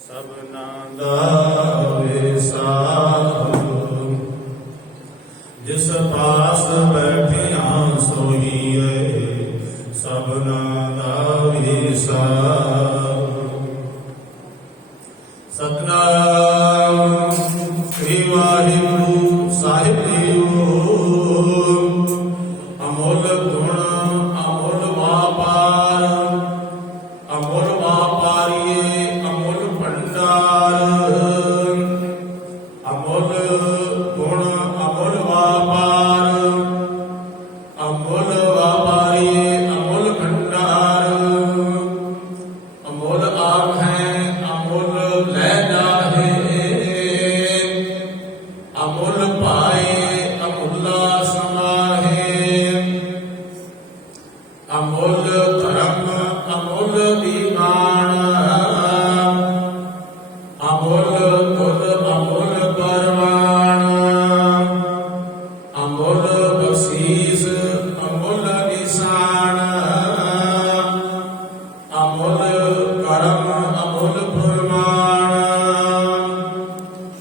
सबना दा विसाहु, जिस पास बैठिया सोईए सबना दा विसाहु। सतनाम श्री वाहिगुरु साहिब जीओ। अमुल गुण अमुल वापार, अमुल वापारिये अमुल भंडार। अमुल गुण अमुल वापार, अमुल वापारिये अमुल भंडार। अमुल आप हैं अमुल लै जाहे, अमुल पाए अमुला समाहे। अमुल धर्म अमुल दीवान, अमुल कुल अमुल परवान। अमुल बसीस अमुल निशान, अमुल करम अमुल फरमान।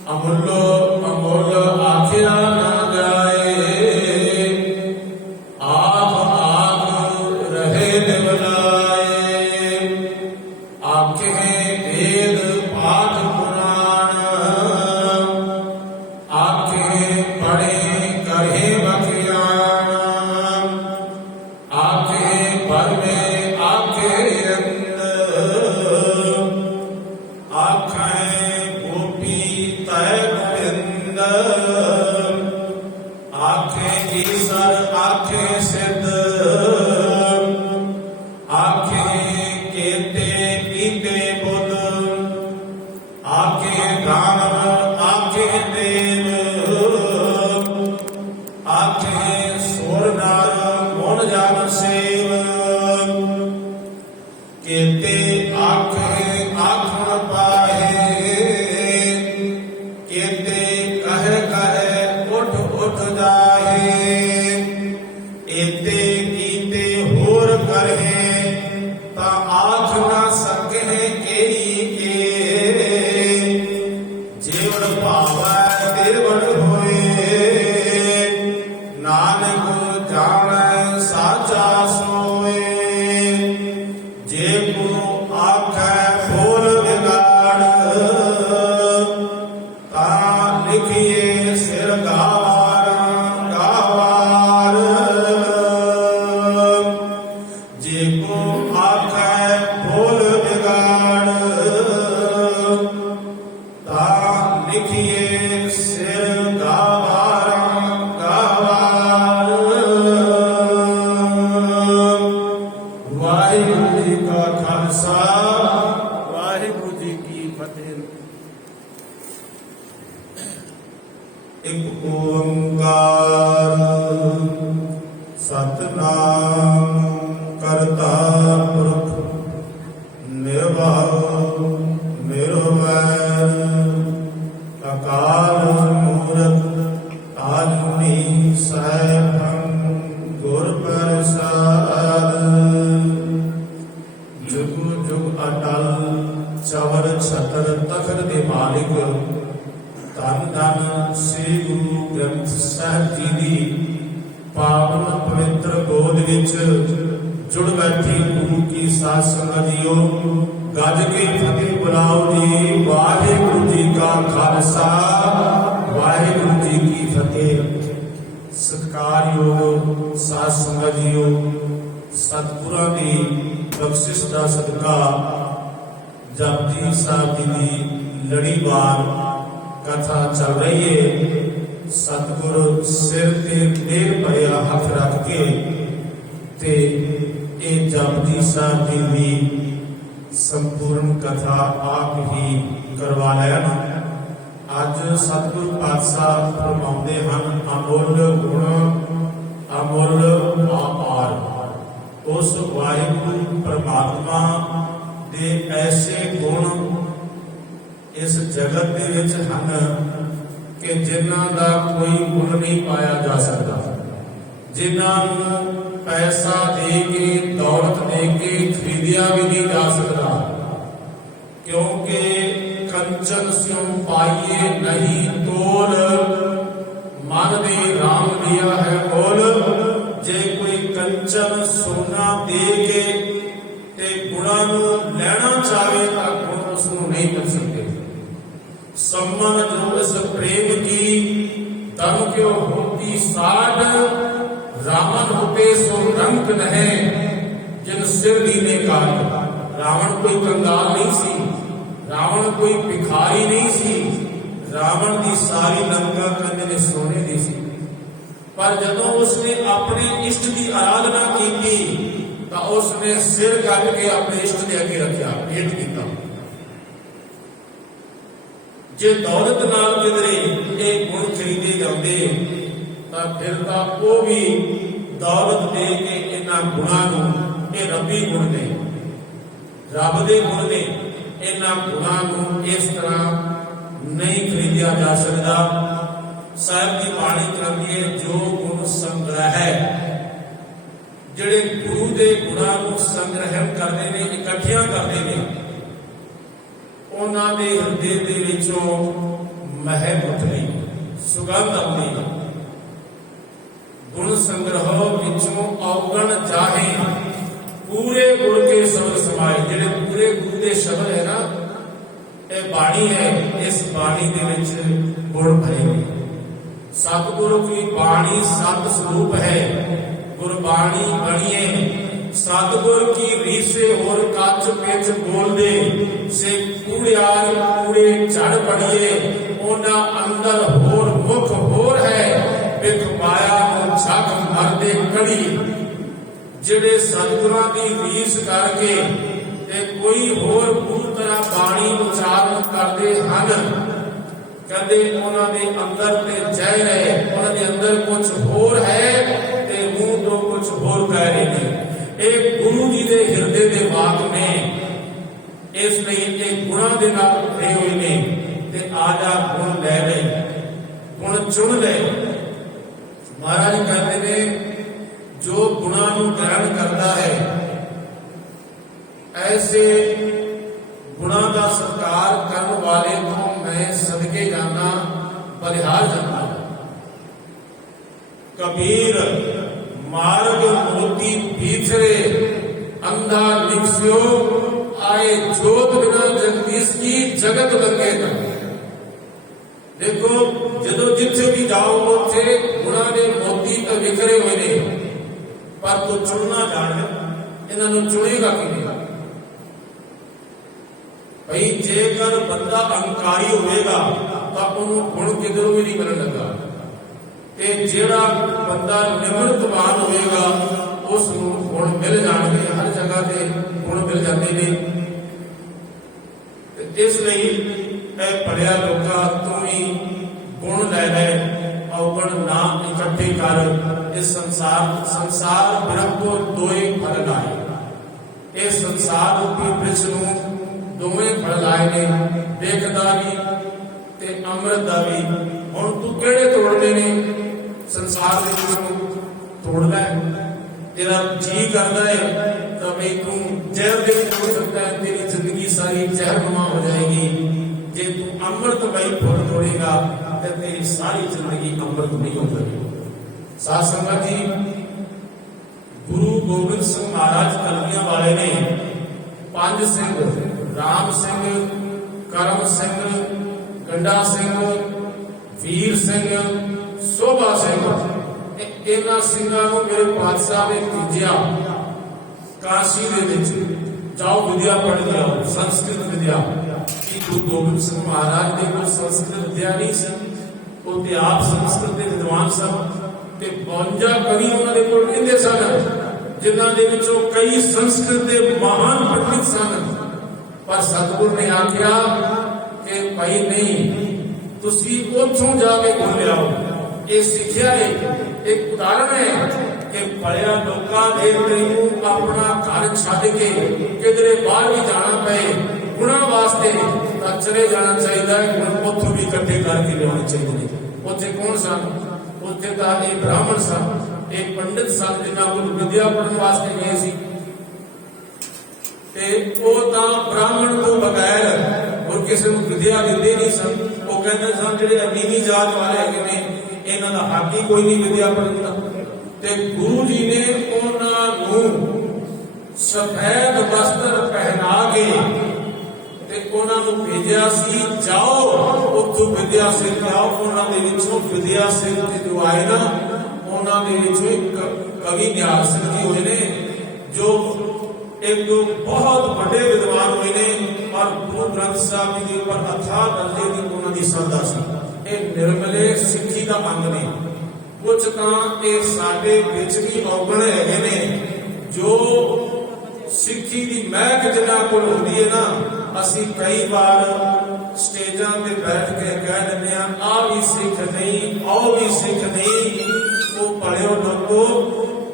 अमुलो अमुल आखिरा न जाए, आप रहे निवलाए। आखे वेद पाठ पुराण, आखे पढ़े करे बखियान। आखे पढ़े आखे अंद, आखें गोपी तय गोविंद। आखें ईश्वर आखें सिद्ध, आखें केते कीते बुध। आखें दानव आखें देव, आखें सुर नर मुन जन सेव। केते आखें आखण पाहे, केते कह कह उठ उठ जाहे। एते कीते होर करहे, ता आख न सके केई के। जीवन पावै तिरवड़ होए, नानक जानै साचा सोए। जे को आखै फूल बिगाड़, ता लिखिए सिर गावार गावार। जे को आखै फूल बिगाड़, ता लिखिए सिर गावार गावार। वाहिगुरु जी का खालसा, वाहिगुरु जी की फतेह। एक ओंकार सतनाम करता पुरख, निर्भय निर्वैर। अकाल मूरत आजुनी सैभं गुर प्रसाद। जुग जुग अटल चवर छतर तखत दे मालिक। धन धन श्री गुरु ग्रंथ ਸਾਹਿਬ जी ਦੀ पावन पवित्र गोद विच जुड़ बैठी गुरु की साध संगत जीओ। गज के फतेह बुलाओ जी। वाहिगुरु जी का खालसा, वाहिगुरु जी की फतेह। सत्कारयोग साध संगत जीओ, सतगुरां दी बख्शिश दा सदका जपजी साहिब जी दी लड़ीवार कथा चल रही है। सतगुरु सिर ते देर भरिया हथ रख के ते ये जपजी साहिब जी भी संपूर्ण कथा आप ही करवा लैन। अज सतगुरु पातशाह फरमाउंदे हन, अमुल गुण अमुल वापार। उस वाहिगुरु परमात्मा दे ऐसे गुण इस जगत दे विच हन कि जिन्हां दा कोई मुल नहीं पाया जा सकता। जिन्हां नूं पैसा दे के दौलत दे के खरीदिया भी नहीं जा सकता, क्योंकि कंचन स्यों पाइए नहीं तोल, मन ने राम दिया है बोल। जे कोई कंचन सोना दे के ते गुणां नूं लैना चाहे तां गुण उसनूं नहीं मिल सकते। सम्मन जो इस प्रेम की तम क्यों होती साठ, रावण होते सो रंक नहीं जिन सिर दीने का। रावण कोई कंगाल नहीं सी, रावण कोई भिखारी नहीं सी, रावण की सारी लंका कहते सोने दी सी। पर जदों उसने अपने इष्ट की आराधना की तो उसने सिर कट के अपने इष्ट के अगे रखा, भेंट किया। जे दौलत नाल किधरे ये गुण खरीदे जाते तो फिर तो वो भी दौलत दे के इन्हां गुणां नूं, ये रब्बी गुण ने, रब दे गुण ने, इन्हां गुणां नूं इस तरह नहीं खरीदिया जा सकता। साहिब की बाणी कहती है जो गुण संग्रह है, जिहड़े गुरु दे गुणां नूं संग्रहण करते हैं, इकट्ठियां करते हैं, उन्हां दे हृदय दे विचों महक उठदी, सुगंध आउंदी। गुण संग्रह विचों अवगण जाहे, पूरे गुण के शब्द समाए। जिहड़े पूरे गुरु के शब्द है ना, ये बाणी है, इस बाणी दे विच गुण भरे हैं। सतगुरु की बाणी सत स्वरूप है, गुरबाणी बणिए सतगुर की रीसे और कच पिच बोल दे से कूड़ियार कूड़े चढ़ पड़िए। ओना अंदर होर मुख होर है, बिख माया को छक मरदे कड़ी। जिहड़े सतगुरां दी रीस करके ते कोई होर पूरी तरह बाणी उचारण करते हैं, कहते उन्होंने अंदर ते जहर है, उन्होंने अंदर कुछ होर है ते मुंह तो कुछ होर कह रहे हैं। एक गुरु जी के हृदय के वाक ने, इसलिए गुणों के नाल खड़े हुए ने ते आजा गुण ले ले, गुण चुन ले। महाराज कहते ने जो गुणों को ग्रहण करता है, ऐसे गुणों का सत्कार करने वाले को मैं सदके जाना, बलिहार जाना। कबीर मार्ग मोती पीछे अंधा निकस्यो, आए जोत बिना जगदीश की जगत लंगे ना। देखो जदों जिथे भी जाओ उथे गुणा के मोती तो बिखरे हुए ने, पर तू चुनना जान, इन्होंने चुनेगा कि नहीं। भाई जेकर बंदा अहंकारी होएगा तो उन्होंने गुण किधरों भी नहीं मिलने लगा, ते जेड़ा बंदा निमृतवान होएगा उस गुण मिल जाएंगे, हर जगह से गुण मिल जाते हैं। इसलिए पढ़िया लोगा तू भी गुण लै लै, अवगुण ना इकट्ठे कर। इस संसार ब्रह्म को दोए फल लाए। इस संसार रूपी वृक्ष नूं दोवें फल लाए ने, देखदा भी ते अमृत दा भी। हुण तू किहड़े तोड़ने ने? संसार दे विचों तोड़ना है। तेरा जी करता है तो भाई तू जहर दे तोड़ सकता है, तेरी जिंदगी सारी जहरनुमा हो जाएगी। जे तू अमृतमयी फल तोड़ेगा तो तेरी सारी जिंदगी अमृत नहीं हो जाएगी। साथ संगत जी, गुरु गोबिंद सिंह महाराज कलगियां वाले ने पंज सिंह राम सिंह, करम सिंह, गंडा सिंह, वीर सिंह, शोभा सिंह, इन्हां सिंहां नूं मेरे पातशाह ने भेजिया काशी दे विच, जाओ विद्या पढ़ के आओ, संस्कृत विद्या। कि गुरु गोबिंद सिंह महाराज ने कोई संस्कृत विद्या नहीं सी, वो ते आप संस्कृत के विद्वान सन ते 52 कवि उन्होंने कोल रहिंदे सन, जिन्हां दे विचों कई संस्कृत के महान पंडित सन। पर सतगुरु ने आख्या कि भाई नहीं, तुसी उथों जाके गुण लियाओ। ये सिक्ख्या है, एक उदाहरण है कि पढ़िया लोगों के तैनूं अपना घर छड्ड के किधरे बाहर भी जाना पे गुणों वास्ते तो चले जाना चाहिए है। गुण उथों भी इकट्ठे करके लियाने चाहिए। उत्थे कौन सन? उत्थे तो एक ब्राह्मण सन, एक पंडित सन, जिन्हां कोल विद्या पढ़ने वास्ते गए सी। ब्राह्मण तो बगैर और ਕਿਸੇ ਨੂੰ ਵਿਦਿਆ ਦਿੰਦੇ ਨਹੀਂ ਸਨ। ਉਹ ਕਹਿੰਦੇ ਸਨ ਜਿਹੜੇ ਅਮੀਨੀ ਜਾਤ ਵਾਲੇ ਹੈਗੇ ਨੇ ਇਹਨਾਂ ਦਾ ਹੱਕ ਹੀ ਕੋਈ ਨਹੀਂ ਵਿਦਿਆ ਪੜ੍ਹਨ ਦਾ। ਤੇ ਗੁਰੂ ਜੀ ਨੇ ਉਹਨਾਂ ਨੂੰ ਸਫੈਦ ਵਸਤਰ ਪਹਿਨਾ ਕੇ ਤੇ ਉਹਨਾਂ ਨੂੰ ਭੇਜਿਆ ਸੀ, ਜਾਓ ਉੱਥੋਂ ਵਿਦਿਆ ਸਿੱਖ ਆਓ। ਉਹਨਾਂ ਦੇ ਵਿੱਚੋਂ ਵਿਦਿਆ ਸਿੰਘ ਜੀ ਜੋ ਆਏ ਨਾ, ਉਹਨਾਂ ਦੇ ਵਿੱਚੋਂ ਇੱਕ ਕਵੀ ਨਿਹਾਲ ਸਿੰਘ ਜੀ ਹੋਏ ਨੇ ਜੋ ਇੱਕ ਬਹੁਤ ਵੱਡੇ ਵਿਦਵਾਨ ਹੋਏ ਨੇ ਔਰ ਗੁਰੂ ਗ੍ਰੰਥ ਸਾਹਿਬ ਜੀ ਦੇ ਉੱਪਰ ਅਥਾਹ ਦਰਜੇ ਦੀ ਉਹਨਾਂ ਦੀ ਸ਼ਰਧਾ ਸੀ। ਇਹ ਨਿਰਮਲੇ ਸਿੱਖੀ ਦਾ ਅੰਗ ਨੇ। ਕੁਝ ਤਾਂ ਇਹ ਸਾਡੇ ਵਿੱਚ ਵੀ ਔਗਣ ਹੈਗੇ ਨੇ ਜੋ ਸਿੱਖੀ ਦੀ ਮਹਿਕ ਜਿਨ੍ਹਾਂ ਕੋਲ ਹੁੰਦੀ ਹੈ ਨਾ, ਅਸੀਂ ਕਈ ਵਾਰ ਸਟੇਜਾਂ ਤੇ ਬੈਠ ਕੇ ਕਹਿ ਦਿੰਦੇ ਹਾਂ ਆਹ ਵੀ ਸਿੱਖ ਨਹੀਂ, ਉਹ ਵੀ ਸਿੱਖ ਨਹੀਂ। ਉਹ ਭਲਿਓ ਲੋਕੋ,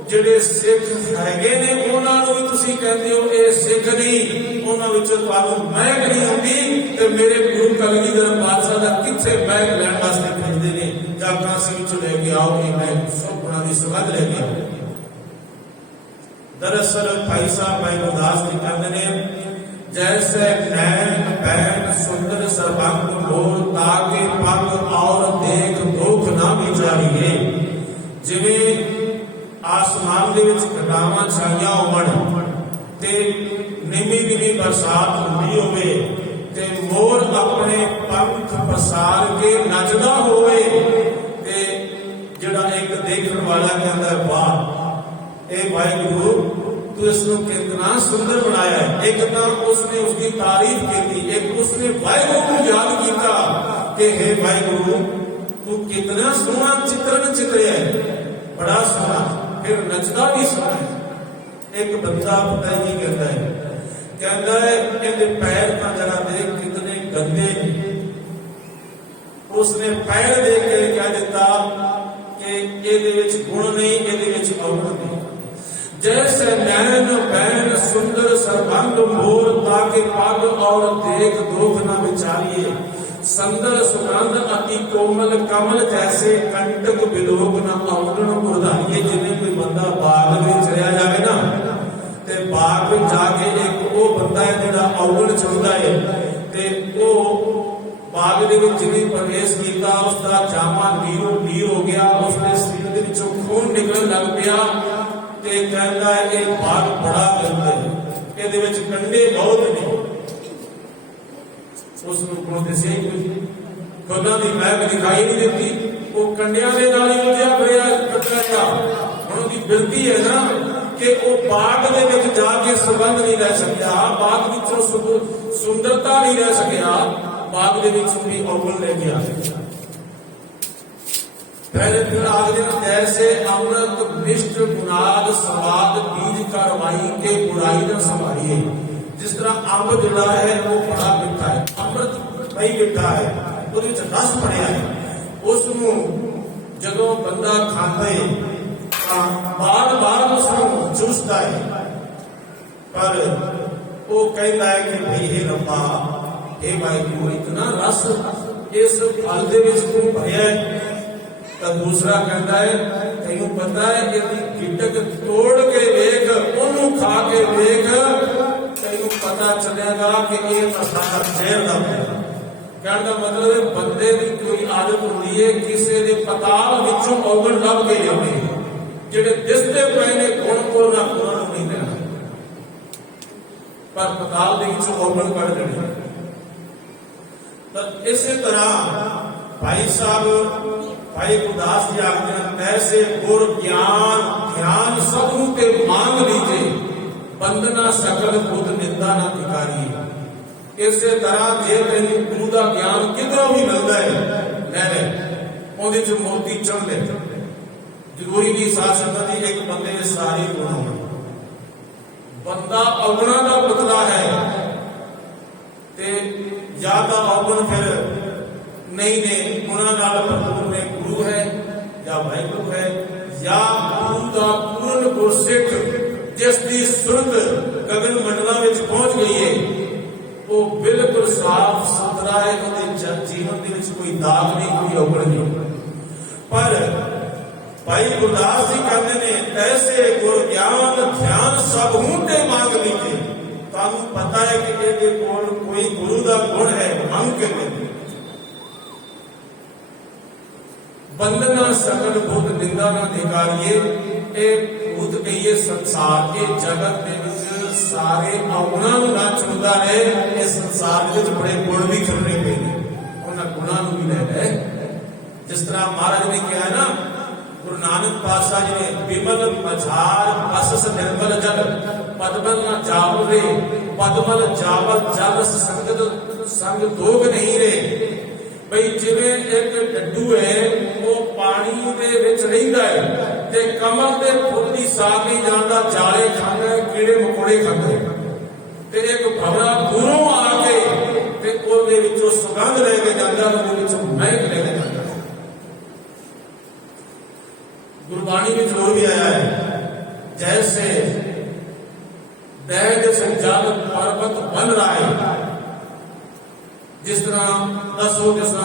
ਜਿਹੜੇ ਸਿੱਖ ਹੈਗੇ ਨੇ ਉਹਨਾਂ ਨੂੰ ਵੀ ਤੁਸੀਂ ਕਹਿੰਦੇ ਹੋ ਇਹ ਸਿੱਖ ਨਹੀਂ, ਉਹਨਾਂ ਵਿੱਚੋਂ ਤੁਹਾਨੂੰ ਮਹਿਕ ਨਹੀਂ ਆਉਂਦੀ। ਤੇ ਮੇਰੇ ਗੁਰੂ ਕਲਗੀਧਰ ਪਾਤਸ਼ਾਹ ਦਾ ਕਿੱਥੇ ਮਹਿਕ ਲੈਣ ਵਾਸਤੇ ਕਹਿੰਦੇ ਨੇ ਜਾਗਾਂ ਸਿੰਘ ਵਿੱਚ ਲੈ ਕੇ ਆਓ, ਇਹ ਮਹਿਕ ਸਭ ਗੁਣਾਂ ਦੀ ਸੁਗੰਧ ਲੈ ਕੇ ਆਓ। दरअसल भाई साहब भाई गुरदास जी कहते हैं जैसे नैन बैन सुंदर सर्वांग मोर ताके पग और देख दुख ना विचारिए। जिवें आसमान दे विच घटावां छाईयां होवण ते निमी निमी बरसात हुंदी होवे ते मोर अपने पंख पसार के नचदा होवे ते जिहड़ा एक देखण वाला कहंदा वाह वाहिगुरु तू इसको कितना सुंदर बनाया है। एक तो उसने उसकी तारीफ की, एक उसने वाहिगुरु को याद किया कि हे वाहिगुरु तू कितना सोहना चित्रण चित्रिया है, बड़ा सोहना, फिर नचदा भी सोहना है। एक बंदा पता ही कहता है इहदे पैर का जरा देख कितने गंदे हैं। उसने पैर देख के कह दिता कि इहदे विच गुण नहीं, इहदे विच अवगुण नहीं। जैसे नैन बैन सुंदर सर्वांग मोर ताके पग और देख दुख न विचारिए। संदर सुगंध अति कोमल कमल जैसे कंटक विलोक न अवगुण मुरझाइए। जिन्हें कोई बंदा बाग में चलिया जाए ना ते बाग में जाके एक वो बंदा है जिहड़ा अवगुण चाहुंदा है ते वो बाग दे विच जिवें प्रवेश कीता उसका जामा नीरो नीर हो गया, उसके सिर दे विचों खून निकलण लग पिया ते कहता है कि बाग बड़ा गंदा है, इहदे विच कंडे बहुत ने। उसनूं कोई दस्सिया ही कुछ फुल्लां दी महक दिखाई नहीं देती, वो कंडियां दे नाल ही उलझिया पिया कटड़ा। हुण उहदी बिरती है ना कि वो बाग दे विच जाके सुगंध नहीं रह सकिया, बाग विचों सुंदरता नहीं रह सकिया, बाग दे विच भी अवगुण ले गया। फिर आगे जैसे अमृत मिष्ट गुणाल स्वाद बीज करवाई के बुराई न संभालिए। जिस तरह अंब जिहड़ा है वो बड़ा मिठा है, अमृत बड़ी मिठा है, ਉਹਦੇ ਵਿੱਚ ਰਸ ਭਰਿਆ ਹੈ। ਉਸ ਨੂੰ ਜਦੋਂ ਬੰਦਾ ਖਾਂਦਾ ਹੈ ਤਾਂ ਬਾਰ-ਬਾਰ ਉਸ ਨੂੰ ਚੂਸਦਾ ਹੈ, ਪਰ ਉਹ ਕਹਿੰਦਾ ਹੈ ਕਿ ਭਈ ਇਹ ਰੱਬਾ, ਇਹ ਵਾਹਿਗੁਰੂ ਇਤਨਾ ਰਸ ਇਸ ਫਲ ਦੇ ਵਿੱਚ ਤੂੰ ਭਰਿਆ ਹੈ। ਤਾਂ ਦੂਸਰਾ ਕਹਿੰਦਾ ਹੈ ਤੈਨੂੰ ਪਤਾ ਹੈ ਕਿ ਗਿੱਟਕ ਤੋੜ ਕੇ ਵੇਖ, ਉਹਨੂੰ ਖਾ ਕੇ ਵੇਖ, ਤੈਨੂੰ ਪਤਾ ਚੱਲੇਗਾ ਕਿ ਇਹ ਮਸਾਲਾ ਜ਼ਹਿਰ ਦਾ ਹੈ। ਕਹਿਣ ਦਾ ਮਤਲਬ ਹੈ ਬੰਦੇ ਦੀ ਕੋਈ ਆਦਤ ਹੁੰਦੀ ਹੈ ਕਿਸੇ ਦੇ ਪਤਾਲ ਵਿੱਚੋਂ ਔਗਣ ਲੱਭ ਕੇ ਲਿਆਉਣੇ, ਜਿਹੜੇ ਦਿਸਦੇ ਪਏ ਨੇ ਗੁਣ ਕੋਲ ਨਾ ਗੁਣਾਂ ਨੂੰ ਨਹੀਂ ਦੇਣਾ, ਪਰ ਪਤਾਲ ਦੇ ਵਿੱਚੋਂ ਔਗਣ ਕੱਢ ਦੇਣੇ। ਤਾਂ ਇਸੇ ਤਰ੍ਹਾਂ ਭਾਈ ਸਾਹਿਬ भाई गुरदास जी आखते हैं ऐसे गुर ज्ञान ध्यान सबू ते मांग लीजिए, बंदना सकल बुद्ध निंदा ना धिकारी। इसे तरह जे तेन गुरु का ज्ञान किधरों भी मिलता है ले ले, ਉਹਦੇ ਚ ਮੋਤੀ ਚੜ ले। जरूरी नहीं साथ संगत जी एक बंदे में सारी गुण होना, बंदा अवगुणा का पुतला है ते या तो अवगुण फिर नहीं ने गुणा नाल भरपूर ने, गुरु है या वाहिगुरु है या गुरु का पूर्ण गुरसिख जिसकी सुरत गगन मंडलों में पहुंच गई है, वो बिल्कुल साफ सुथरा है, उसके जीवन के कोई दाग नहीं, कोई अवगुण नहीं। पर भाई गुरदास जी कहते हैं ऐसे गुर ज्ञान ध्यान सब हूं ते मांग लीजिए, ਤੁਹਾਨੂੰ ਪਤਾ है कि ਇਹਦੇ ਕੋਲ कोई गुरु का गुण है, मंग के लेते बंदना सकल भूत निंदा ना धिकारिए। ये भूत कहिए संसार के जगत के विच सारे अवगुणा ना चुनता है। इस संसार के बड़े गुण भी खिलने पे उन्होंने गुणा भी ले है। जिस तरह महाराज ने कहा ना, गुरु नानक पातशाह जी ने, विमल मझार बस निर्मल जल पदमल न जावल रे, पदमल जावल जल संगत संग दोग नहीं रे। बई जिवें एक डड्डू है वो पानी दे विच रहिंदा है ते कमल दे फुल दी साग नहीं जानदा, जाले खांदा है, कीड़े मकोड़े खांदा है। ते एक भवरा दूरों आके ते ओदे विचों सुगंध ले के जांदा, ओदे विचों महक ले के जांदा। गुरबाणी में जोर भी आया है, जैसे दैद संजाल पर्वत बन रहा है। जिस तरह दसो दिशा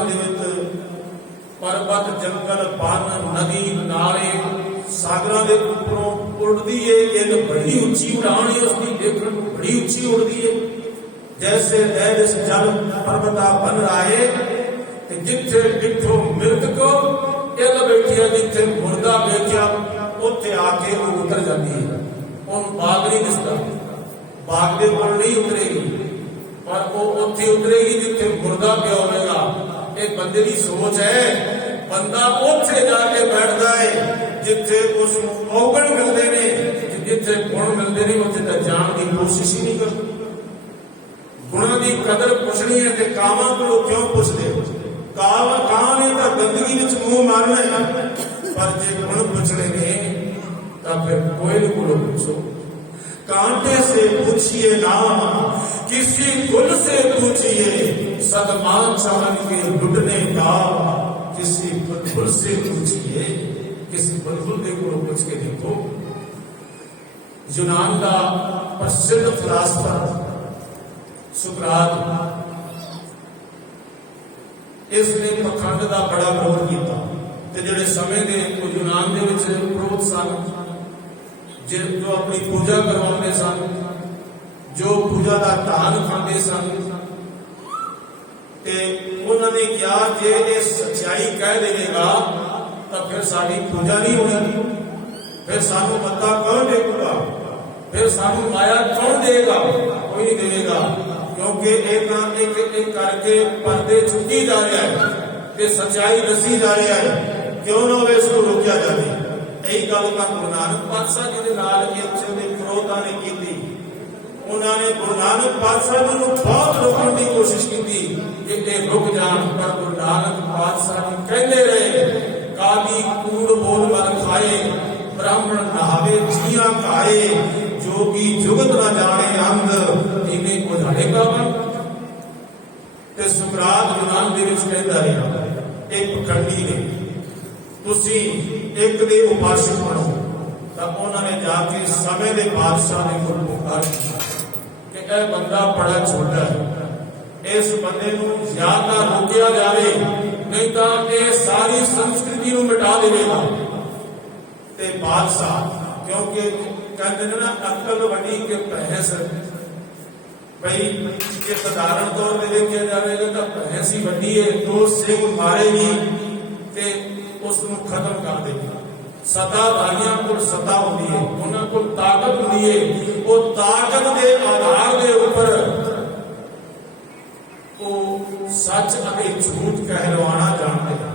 पर्वत जंगल बन नदी नाले सागरां दे उपरों उड़दी है, एक बड़ी उच्ची उड़ान है उसकी, देखने को बड़ी उच्ची उड़दी है। जैसे दैद संजाल पर्वता बन रहा है, जिथे डिठो मृतक इल बैठिया, जिथे मुर्दा बैठिया उत्थे आके वो उतर जाती है। उन बाग नहीं दिसदा, बाग दे कोल नहीं उतरेगी, पर वो उत्थे उतरेगी जिथे मुर्दा पिया होगा। एक बंदे की सोच है, बंदा उत्थे जाके बैठता है जिथे उसनूं अवगुण मिलते ने, जिथे गुण मिलते ने उत्थे तां जाण की कोशिश ही नहीं करता। गुणों की कदर पुछनी है तो कावां को क्यों पुछते? कां ने तो गंदगी विच मुंह मारना है, पर जे गुण पुछने ने तो फिर कोयल को पूछो। कांटे से पूछिए नाम, किसी गुल से पूछिए, सदमान चमन के लुटने का। किसी बुलबुल से पूछिए, किसी बुलबुल के को पूछ के देखो। यूनान का प्रसिद्ध फिलासफर सुकरात, इसने पखंड का बड़ा विरोध किया। ते जिहड़े समय दे यूनान दे विच पुरोहित सन, जो अपनी पूजा करवाते सन, जो पूजा का धान खाते सन, ते उन्होंने क्या जे ये सच्चाई कह देगा तो फिर साड़ी पूजा नहीं होनी, फिर सानू मत्था कौन देगा, फिर सानू माया कौन देगा? कोई नहीं देगा, क्योंकि एक ना एक करके पर्दे चुकी जा रहा है कि सच्चाई दसी जा रहा है। क्यों ना हो इसको रोकया जाए। यही गल का गुरु नानक पातशाह जी के नाल इत्थे दे विरोधा ने की। उन्होंने गुरु नानक पातशाह जी को बहुत रोकने की कोशिश की कि रुक जान, पर गुरु नानक पातशाह जी कहते रहे, काली कूड़ बोल मर खाए, ब्राह्मण नहावे जिया खाए, जोगी जुगत न जाने अंध, इन्हें को जानेगा मन। ते सुकरात यूनान दे विच कहंदा रहा, एक पखंडी ने तुसी एक दे उपासक बनो। तब उन्होंने जाके समय के बादशाह ने को पुकार कि यह बंदा बड़ा छोटा है, इस बंदे को या तो रोकया जाए, नहीं तो यह सारी संस्कृति को मिटा देगा। ते बादशाह, क्योंकि कहते हैं ना अकल वड्डी के भैंस, भाई ये साधारण तौर पर देखा जाएगा तो भैंस ही वड्डी है, तो सिंह मारेगी ते उसको खत्म कर देगी। सत्ताधारियों को सत्ता होती है, उन्होंने को ताकत होती है, वो ताकत के आधार के ऊपर वो सच और झूठ कहलवाना जानते हैं।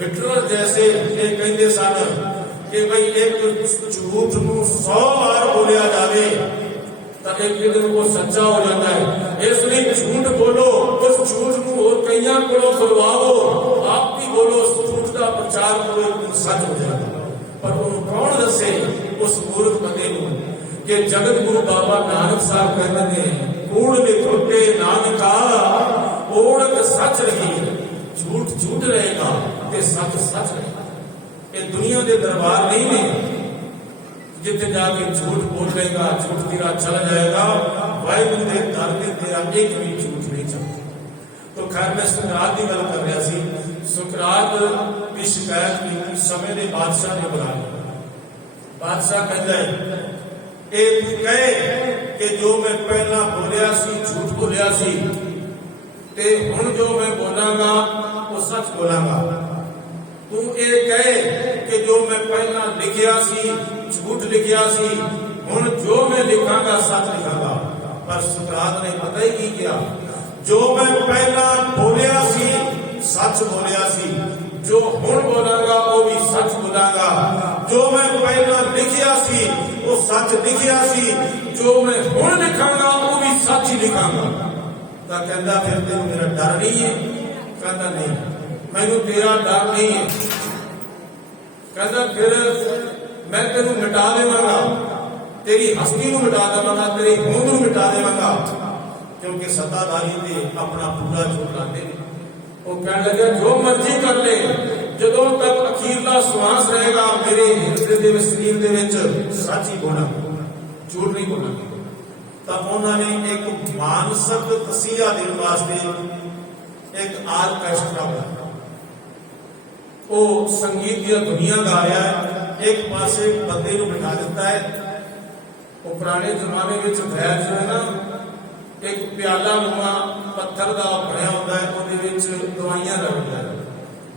हिटलर जैसे ये कहते सन कि भाई एक झूठ को 100 बार बोलिया जाए तो एक दिन वो सच्चा हो जाता है। इसलिए झूठ बोलो, उस झूठ को और कई को खुलवाओ, आप भी बोलो, उस झूठ का प्रचार करो, एक दिन सच हो जाएगा। पर वो कौन दसे उस मूर्ख बंदे कि जगत गुरु बाबा नानक साहब कहते हैं, कूड़ ने टूटे नानका ओढ़ सच रही, झूठ झूठ रहेगा ते सच सच रहेगा। ये दुनिया के दरबार नहीं है जिथे जाके झूठ बोल लेगा, झूठ तेरा चला जाएगा। वाहिगुरू के दर के तेरा एक भी झूठ नहीं चलता। तो खैर मैं सुकरात की गल कर रहा सी। सुकरात की शिकायत की समय के बादशाह ने बुलाया। बादशाह कहता है, ए तू कहे कि जो मैं पहला बोलिया सी झूठ बोलिया सी ते हुण जो मैं बोलांगा वो सच बोलांगा। तू ये कहे कि जो मैं पहला लिखिया सी झूठ लिखिया सी हुण जो मैं लिखांगा सच लिखांगा। पर सुकरात ने पता ही की किया, जो मैं पहला बोलिया सी सच बोलिया सी, जो हुण बोलांगा वो भी सच बोलांगा। जो मैं पहला लिखिया सी वो सच लिखिया सी, जो मैं हुण लिखांगा वो भी सच ही लिखांगा। तो कहता फिर तेन मेरा डर नहीं है? कहता नहीं, मैनू तेरा डर नहीं है। कहता फिर मैं तेन मिटा देवांगा, तेरी हस्ती को मिटा देवांगा, तेरी होंद को मिटा देवांगा। क्योंकि सत्ताधारी ने अपना पूरा झूठ लाते हैं। वो कहने लगे जो मर्जी कर ले, जदों तक अखीरला श्वास रहेगा मेरे हिरदे दे शरीर दे विच सच ही बोलना, झूठ नहीं बोलना। तो उन्होंने एक मानसिक तसीहा देने वास्ते एक आर्केस्ट्रा बनाया। वो संगीत की दुनिया गा रहा है, एक पासे बंदे को बिठा देता है। वो पुराने जमाने में खैर जो है ना, एक प्याला नुमा पत्थर का बनया होता है, वो दवाइयां रखता है।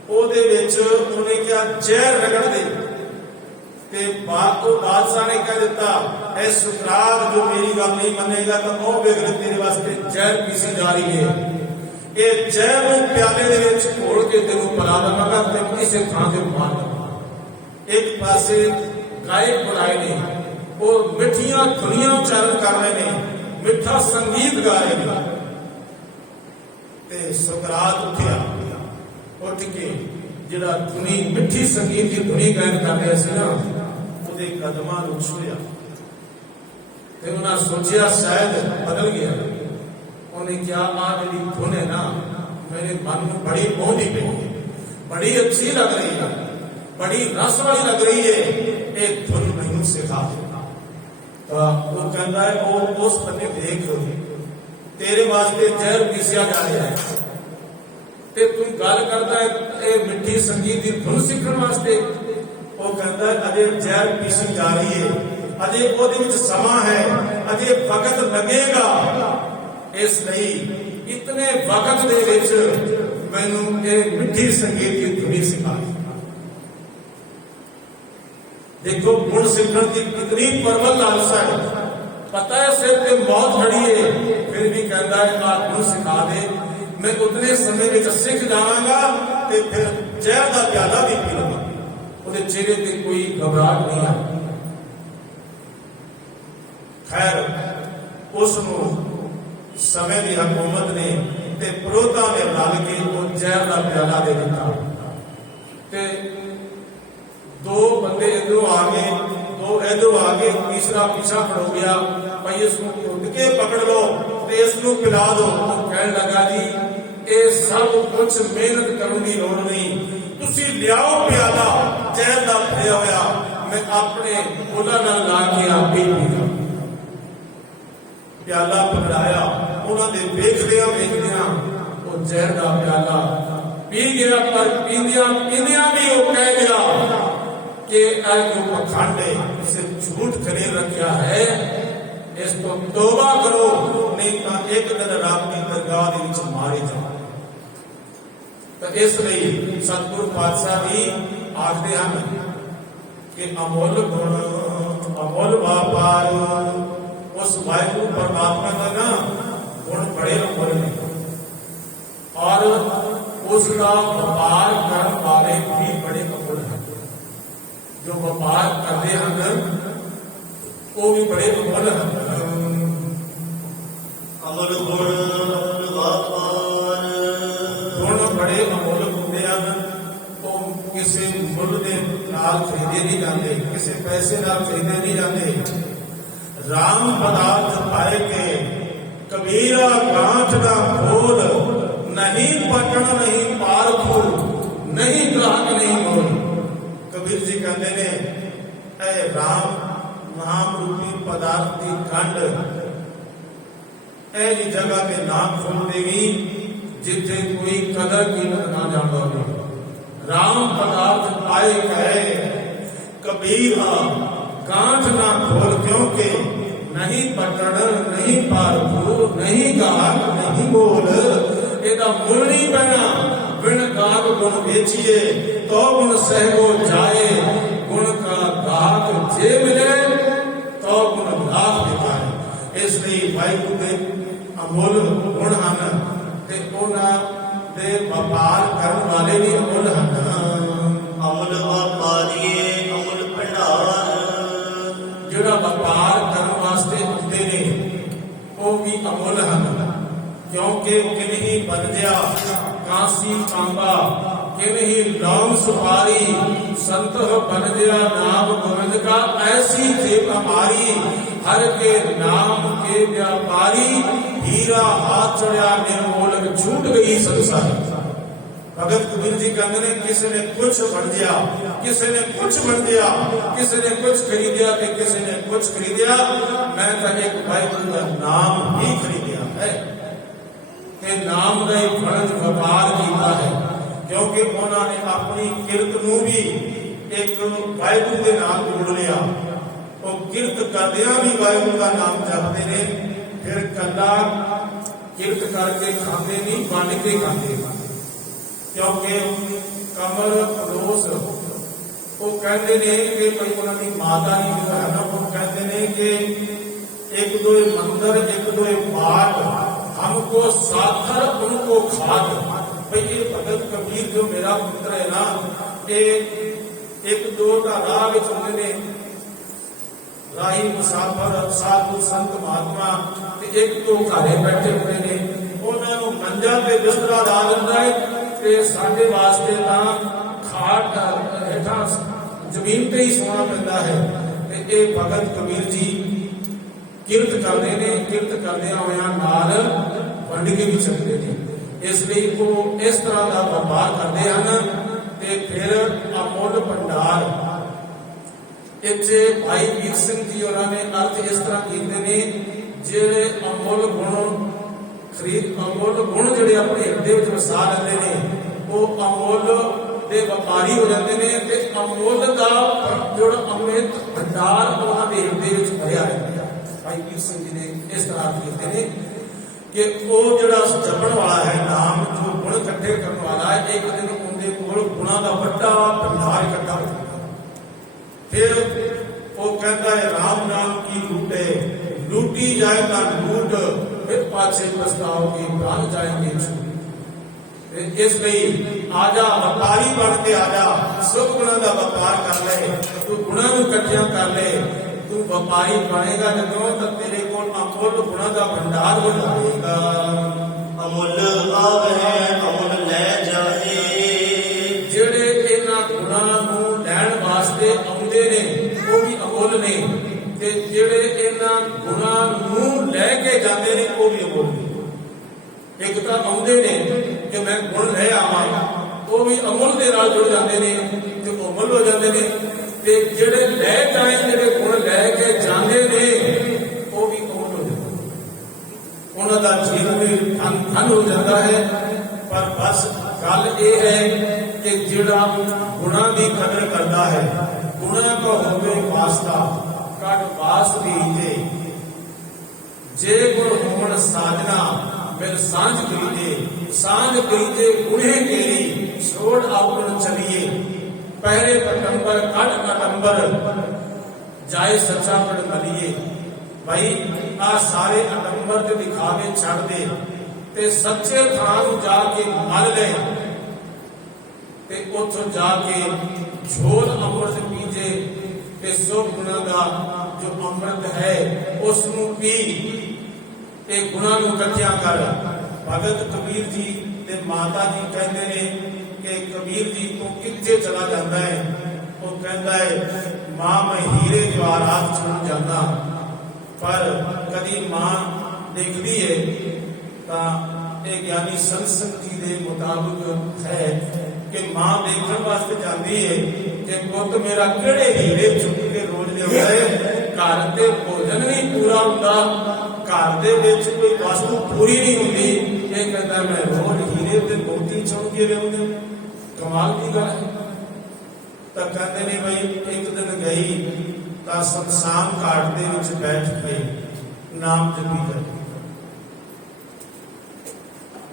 उन्हें क्या जहर रगड़ दे। बादशाह ने कह दिता, ऐ सुकरात जो मेरी गल नहीं मनेगा तो वह बेगल तेरे वास्ते जहर पीसी जा रही है। ये जहर प्याले घोल के तेन पिला देवांगा, तेन किसी थां से मार देवांगा। एक पासे गायक बुलाए ने, वो मिठिया धुनियां उच्चारण कर रहे हैं, मिठा संगीत गा रहे हैं। सुकरात उठिया, उठ के जिहड़ा धुनी मिठी संगीत की धुनी गायन कर रहा सी ना, उहदे कदमां नूं छूया। फिर उन्हें सोचा शायद बदल गया। उन्हें क्या आ मेरी धुन है ना, मेरे मन में बड़ी पहुंची पई है, बड़ी अच्छी लग रही है, बड़ी रस वाली लग रही है, एक धुन मैनूं सिखा। वो कहता है वो उस बने देख तेरे वास्ते जहर पीसिया जा रहा है, ते तू गल करता है ये मिठी संगीत की धुन सीखने वास्ते। वो कहता है अजे जहर पीसी जा रही है, अजे ओदे विच समा है, अजे वक्त लगेगा। इसलिए इतने वक्त दे विच मैनूं ये मिठी संगीत की धुनी सिखा। देखो गुण सीखने की कितनी प्रबल लालसा है। पता है सिर पे मौत खड़ी है, फिर भी कहता है आप गुण सिखा दे, मैं उतने समय में सीख जावांगा ते फिर जहर का प्याला भी पी लवांगा। उसके चेहरे पे कोई घबराहट नहीं आई। खैर उसनों समय की हुकूमत ने ते पुरोहितां ने रल के वो जहर का प्याला दे दिता। ते दो बंदे इधरों आ गए, दो इधरों आ गए, तीसरा पीछा खड़ो गया, भाई इसको उठ के पकड़ लो ते इसको पिला दो। तो कहने लगा जी ये सब कुछ मेहनत करने की लोड़ नहीं, तुसी लियाओ प्याला जहर का पिया होया, मैं अपने फुलां नाल ला के आप ही पीगा। प्याला पकड़ाया, उन्होंने वेखदियां वेखदियां वो जहर का प्याला पी गया। पर पींदियां पींदियां भी वो कह गया कि जो पखंड है, इसे झूठ खरीद रखा है, इसको तौबा करो, नहीं तो एक दिन रब की दरगाह दे विच मारे जाओ। तो इसलिए सतगुरु पातशाह भी आखते हैं कि अमुल गुण अमुल व्यापार, उस वाहिगुरु परमात्मा का ना गुण बड़े अमुल ने, और उसका व्यापार करने वाले भी बड़े अमुल हैं। जो व्यापार करते हैं वो भी बड़े अमुल हैं। अमल गुण व्यापार गुण बड़े अमुल होंगे हैं। वो किसी मुल के नाल खरीदे नहीं जाते, किसी पैसे नाल खरीदे नहीं जाते। राम पदार्थ पाए के कबीरा गांठ का खोल, नहीं पटन नहीं पार फूल, नहीं ग्राहक नहीं मोल। कबीर जी कहते ने ऐ राम नाम रूपी पदार्थ की खंड ऐसी जगह के नाम खोल देगी जिथे कोई कदर कीमत ना जानता हो। राम पदार्थ पाए कहे कबीर गांठ ना खोल, क्योंकि नहीं पटड़ नहीं पारखू नहीं गाग नहीं मोल, एदा मुल नहीं पैना। बिन गाग गुण बेचिए तो गुण सहगो जाए, गुण का गाग जे मिले तो गुण गाग दिखाए। इसलिए वाहिगुरू दे अमुल गुण ਹਨ ਤੇ ਉਹਨਾਂ ਦੇ ਵਪਾਰ ਕਰਨ ਵਾਲੇ ਵੀ ਅਮੁੱਲ ਹਨ। ਅਮੁੱਲ ਵਪਾਰੀਏ ਅਮੁੱਲ ਭੰਡਾਰ, ਜਿਹੜਾ ਵਪਾਰ ਕਰਨ ਵਾਸਤੇ ਆਉਂਦੇ ਨੇ ਉਹ ਵੀ ਅਮੁੱਲ ਹਨ। ਕਿਉਂਕਿ ਕਿਨਹੀ ਬੰਦਿਆ ਕਾਂਸੀ ਤਾਂਬਾ, किन्ही लौंग सुपारी, संत बनदिया नाम गोविंद का ऐसी जेब हमारी। हर के नाम के व्यापारी, हीरा हाथ चढ़िया निर्मोलक छूट गई संसार। भगत कबीर जी कहते ने किसी ने कुछ बन दिया, किसी ने कुछ बन दिया, किसी ने कुछ खरीदिया कि किसी ने कुछ खरीदिया, मैं तो एक वाहिगुरू का नाम ही खरीदिया है। कि नाम का एक फर्ज व्यापार किया है, क्योंकि उन्होंने अपनी किरत नूं भी एक वाहिगुरू के नाम जोड़ लिया। वो किरत करदियां भी वाहिगुरू का नाम जपते ने, फिर कला किरत करके खाते नहीं, बन के खाते। क्योंकि कमल पड़ोस वो कहते ने कि कोई उन्होंने माता नहीं है, वो कहते ने कि एक दो मंदिर एक दो पाठ, हमको साथर उनको खाद। भाई ये भगत कबीर जो मेरा पुत्र है ना, ये एक दो राह होंगे ने, राही मुसाफर साधु संत महात्मा, एक दो घरे बैठे हुए ने, उन्होंने मंजा पे बिस्तरा ला दिता है कि साडे वास्ते तां खाट हेठां जमीन ते ही सोना पैंदा है। ते ये भगत कबीर जी किरत करते ने, किरत करदियां होइयां नाल वंड के भी चलते हैं। इसलिए वो इस तरह का व्यापार करते हैं। ते फिर अमुल भंडार इत्थे भाई वीर सिंह जी उन्होंने अर्थ इस तरह किए ने, जेड़े अमुल गुण खरीद अमुल गुण जेड़े अपने हिरदे विच वसा लेंदे ने, वो अमुल दे व्यापारी हो जाते हैं। ते अमुल का जो अमृत भंडार उन्होंने हिरदे विच भरिया है। भाई वीर सिंह जी ने इस तरह किए ने कि वो जो जपण वाला है नाम, जो गुण इकट्ठे करने वाला है, एक दिन उनके कोल गुणों का बड़ा भंडार इकट्ठा हो जाता। फिर वो कहता है राम नाम की लूटे, लूटी जाए ना लूट, फिर पाछे पछताओगे प्राण जाएंगे छूट। इसलिए आजा व्यापारी बन के आजा, सब गुणों का व्यापार कर ले, तू गुणों को इकट्ठिया कर ले। तू व्यापारी बनेगा जदों तो तेरे को अमुल गुणों का भंडार हो जाएगा। अमुल आवे अमुल ले जाए, जेड़े इन्हां गुणां नूं लैण वास्ते आउंदे ने वो भी अमुल ने, ते जेड़े इन्हां गुणां नूं लै के जांदे ने वो भी अमुल ने। एक तां आउंदे ने कि मैं गुण ले आवां, वो भी अमुल दे नाल जुड़ जांदे ने ते अमुल हो जांदे ने। ते जेड़े लै जाए, जेड़े गुण लै के जांदे ने वो भी अमुल हो जांदे ने। उन्हां दा जीवन भी धन हो जाता है। पर बस गल ये है कि जेड़ा गुणा की कदर करता है, गुणा का होवे वास्ता कट वास दीजे, जे गुण होवन साजना मिल सांझ करीजे, सांझ करीजे गुणे केरी छोड़ आपन चलिए। पहले पटंबर कट कटंबर जाए सच्चा पड़ मलिए। भाई आ सारे अडंबर ते दिखावे छड़ दे ते सच्चे थां जाके मल ले, ते उथों जाके झोल अमृत पीजे, ते सब गुणा का जो अमृत है उसनू पी, ते गुणा नू इकट्ठिया कर। भगत कबीर जी ते माता जी कहते ने कि कबीर जी तू कित्थे चला जाता है? वो कहता है मां मैं हीरे जवाहरात छुड़ जाता, पर कदी मां देखती है तो एक ज्ञानी संस्कृति के मुताबिक है कि मां देखने वास्ते जाती है कि पुत मेरा किहड़े हीरे चुक के रोज लिया। घर ते भोजन नहीं पूरा होता, घर दे विच कोई वस्तु पूरी नहीं होती, ये कहता मैं रोज हीरे ते मोती चुन के लिया। कमाल की गल है। तो कहते ने भाई एक दिन गई तो शमशान घाट दे विच बैठ के नाम जपी जाए।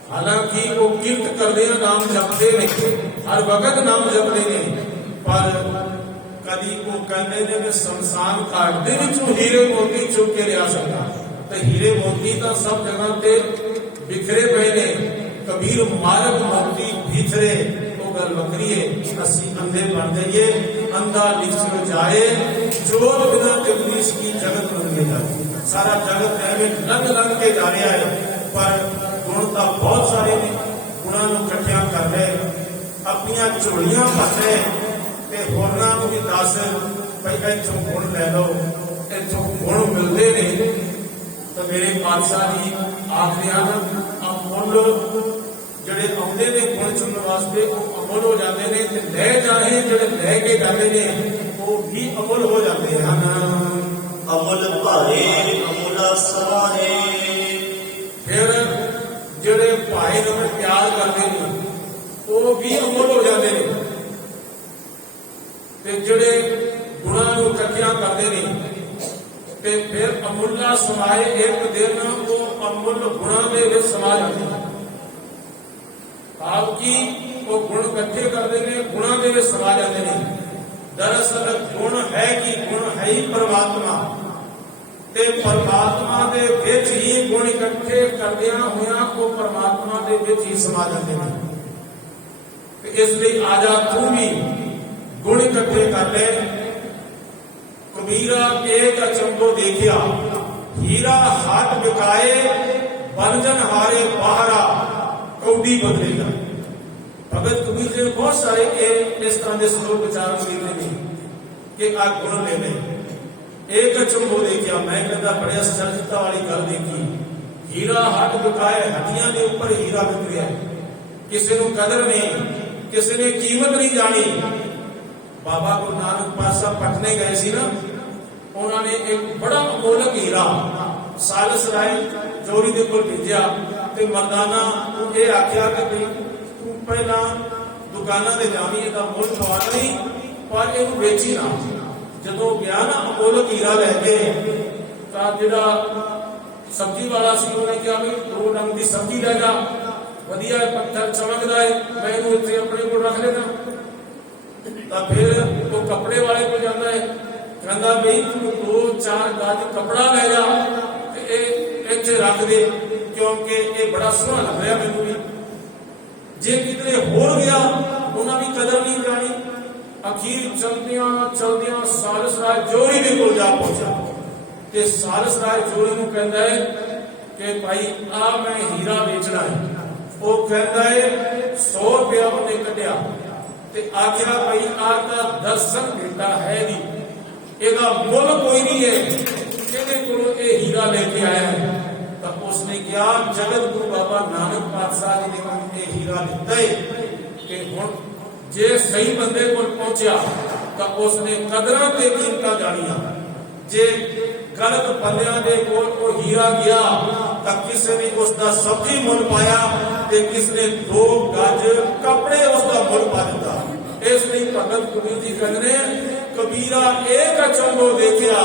हालांकि वो कीर्त करते हैं, नाम जपते नहीं, हर वक्त नाम जपते नहीं, पर कभी वो कहते हैं कि शमशान घाट दे विचों हीरे मोती चुक के लिया सकता, तो हीरे मोती तो सब जगह पे बिखरे पे ने, कबीर मारक मोती बिखरे तो गल बकरी है। असी अंधे बन जाइए, अंधा निश्चय जाए, जोर बिना जगदीश की जगत बन जाए। सारा जगत एवं लंग लंग के जा रहा है, पर गुण तो बहुत सारे ने, गुणों को इकट्ठिया कर रहे, अपनिया झोलियां भर रहे, ते होरना को भी दस भाई इथों गुण लै लो, इथों गुण मिलते ने। तो मेरे पातशाह जी आखिरी अमुल ਜਿਹੜੇ ਆਉਂਦੇ ਨੇ ਗੁਣ ਚੁਣਨ ਵਾਸਤੇ ਉਹ ਅਮੁੱਲ ਹੋ ਜਾਂਦੇ ਨੇ, ਤੇ ਲੈ ਜਾਏ ਜਿਹੜੇ ਲੈ ਕੇ ਜਾਂਦੇ ਨੇ ਉਹ ਵੀ ਅਮੁੱਲ ਹੋ ਜਾਂਦੇ ਹਨ। ਅਮੁੱਲ ਭਾਰੇ ਅਮੁੱਲਾ ਸਵਾਰੇ। ਫਿਰ ਜਿਹੜੇ ਭਾਈ ਨੂੰ ਪਿਆਰ ਕਰਦੇ ਨੇ ਉਹ ਵੀ ਅਮੁੱਲ ਹੋ ਜਾਂਦੇ ਨੇ, ਤੇ ਜਿਹੜੇ ਗੁਣਾਂ ਨੂੰ ਇਕੱਠਿਆਂ ਕਰਦੇ ਨੇ ਤੇ ਫਿਰ ਅਮੁੱਲਾ ਸਮਾਏ ਇੱਕ ਦਿਨ ਉਹ ਅਮੁੱਲ ਗੁਣਾਂ ਦੇ ਵਿੱਚ ਸਮਾ ਜਾਂਦੇ ਨੇ। आपकी वो गुण इकट्ठे करते हैं, गुणों के समा जाते हैं। दरअसल गुण है कि गुण है ही परमात्मा, ते परमात्मा दे विच ही गुण इकट्ठे करदियां होया वो परमात्मा दे विच ही समा जाते हैं। ते इसलिए आजा तू भी गुण इकट्ठे कर ले। कबीरा एक अचंभो देखिया, हीरा हाथ बिकाए बनजन हारे बाहरा कौडी बदलेगा। भगत कबीर जी बहुत सारे इस तरह के श्लोक विचार लिखते हैं कि आ गुण ले ले। एक अचंभो देखिया, मैं कहता बड़े आश्चर्यता वाली गल देखी, हीरा हट बिकाए, हड्डियां के ऊपर हीरा बिक रहा है, किसी को कदर नहीं, किसी ने कीमत नहीं जानी। बाबा गुरु नानक पातशाह पटने गए सी ना, उन्होंने एक बड़ा अमोलक हीरा सालस राय जोरी के कोल भेजा, ते मर्दाना ये आख्या कि भाई तू पहला दुकाना ते जावी, इसका मुल पवा नहीं, पर इनू वेची ना। जदों गया ना अमोलक हीरा लैके, तो जिहड़ा सब्जी वाला सी उन्हें कहा भी 2 रंग की सब्जी लै जा, वधिया पत्थर चमकदा है, मैं इनू इत्थे अपने कोल रख लेना। तो फिर वो कपड़े वाले को जाता है, कहता भाई तू 2-4 गज कपड़ा लै जा, इत्थे रख दे, क्योंकि ये बड़ा सोहना लग रहा मैनू भी। जे कितने होर गया उन्हें भी कदर नहीं जानी। अखीर चलदियां चलदियां सालस राय जोरी दे कोल जा पहुंचा, ते सालस राय जोरी नूं कहंदा है कि भाई आ मैं हीरा बेचना है। वो कहता है 100 रुपया उन्हें कढ़िया, ते आखिया भाई आ तां दर्शन बेटा है दी, एदा मुल कोई नहीं है, इहदे कोलों ये हीरा लेके आया है। तो उसने क्या जगत गुरु बाबा नानक पातशाह जी ने ये हीरा दिता है कि हुण जे सही बंदे को पहुंचा तो उसने कदरां ते कीमतां जानियां। जे गलत बंदियां दे कोल वो हीरा गया तो किसी ने उसका सब्जी मुल पाया, ते किसी ने 2 गज कपड़े उसका मुल पा दिता। इसलिए भगत कबीर जी कहते कबीरा एक अचंभो देखिया,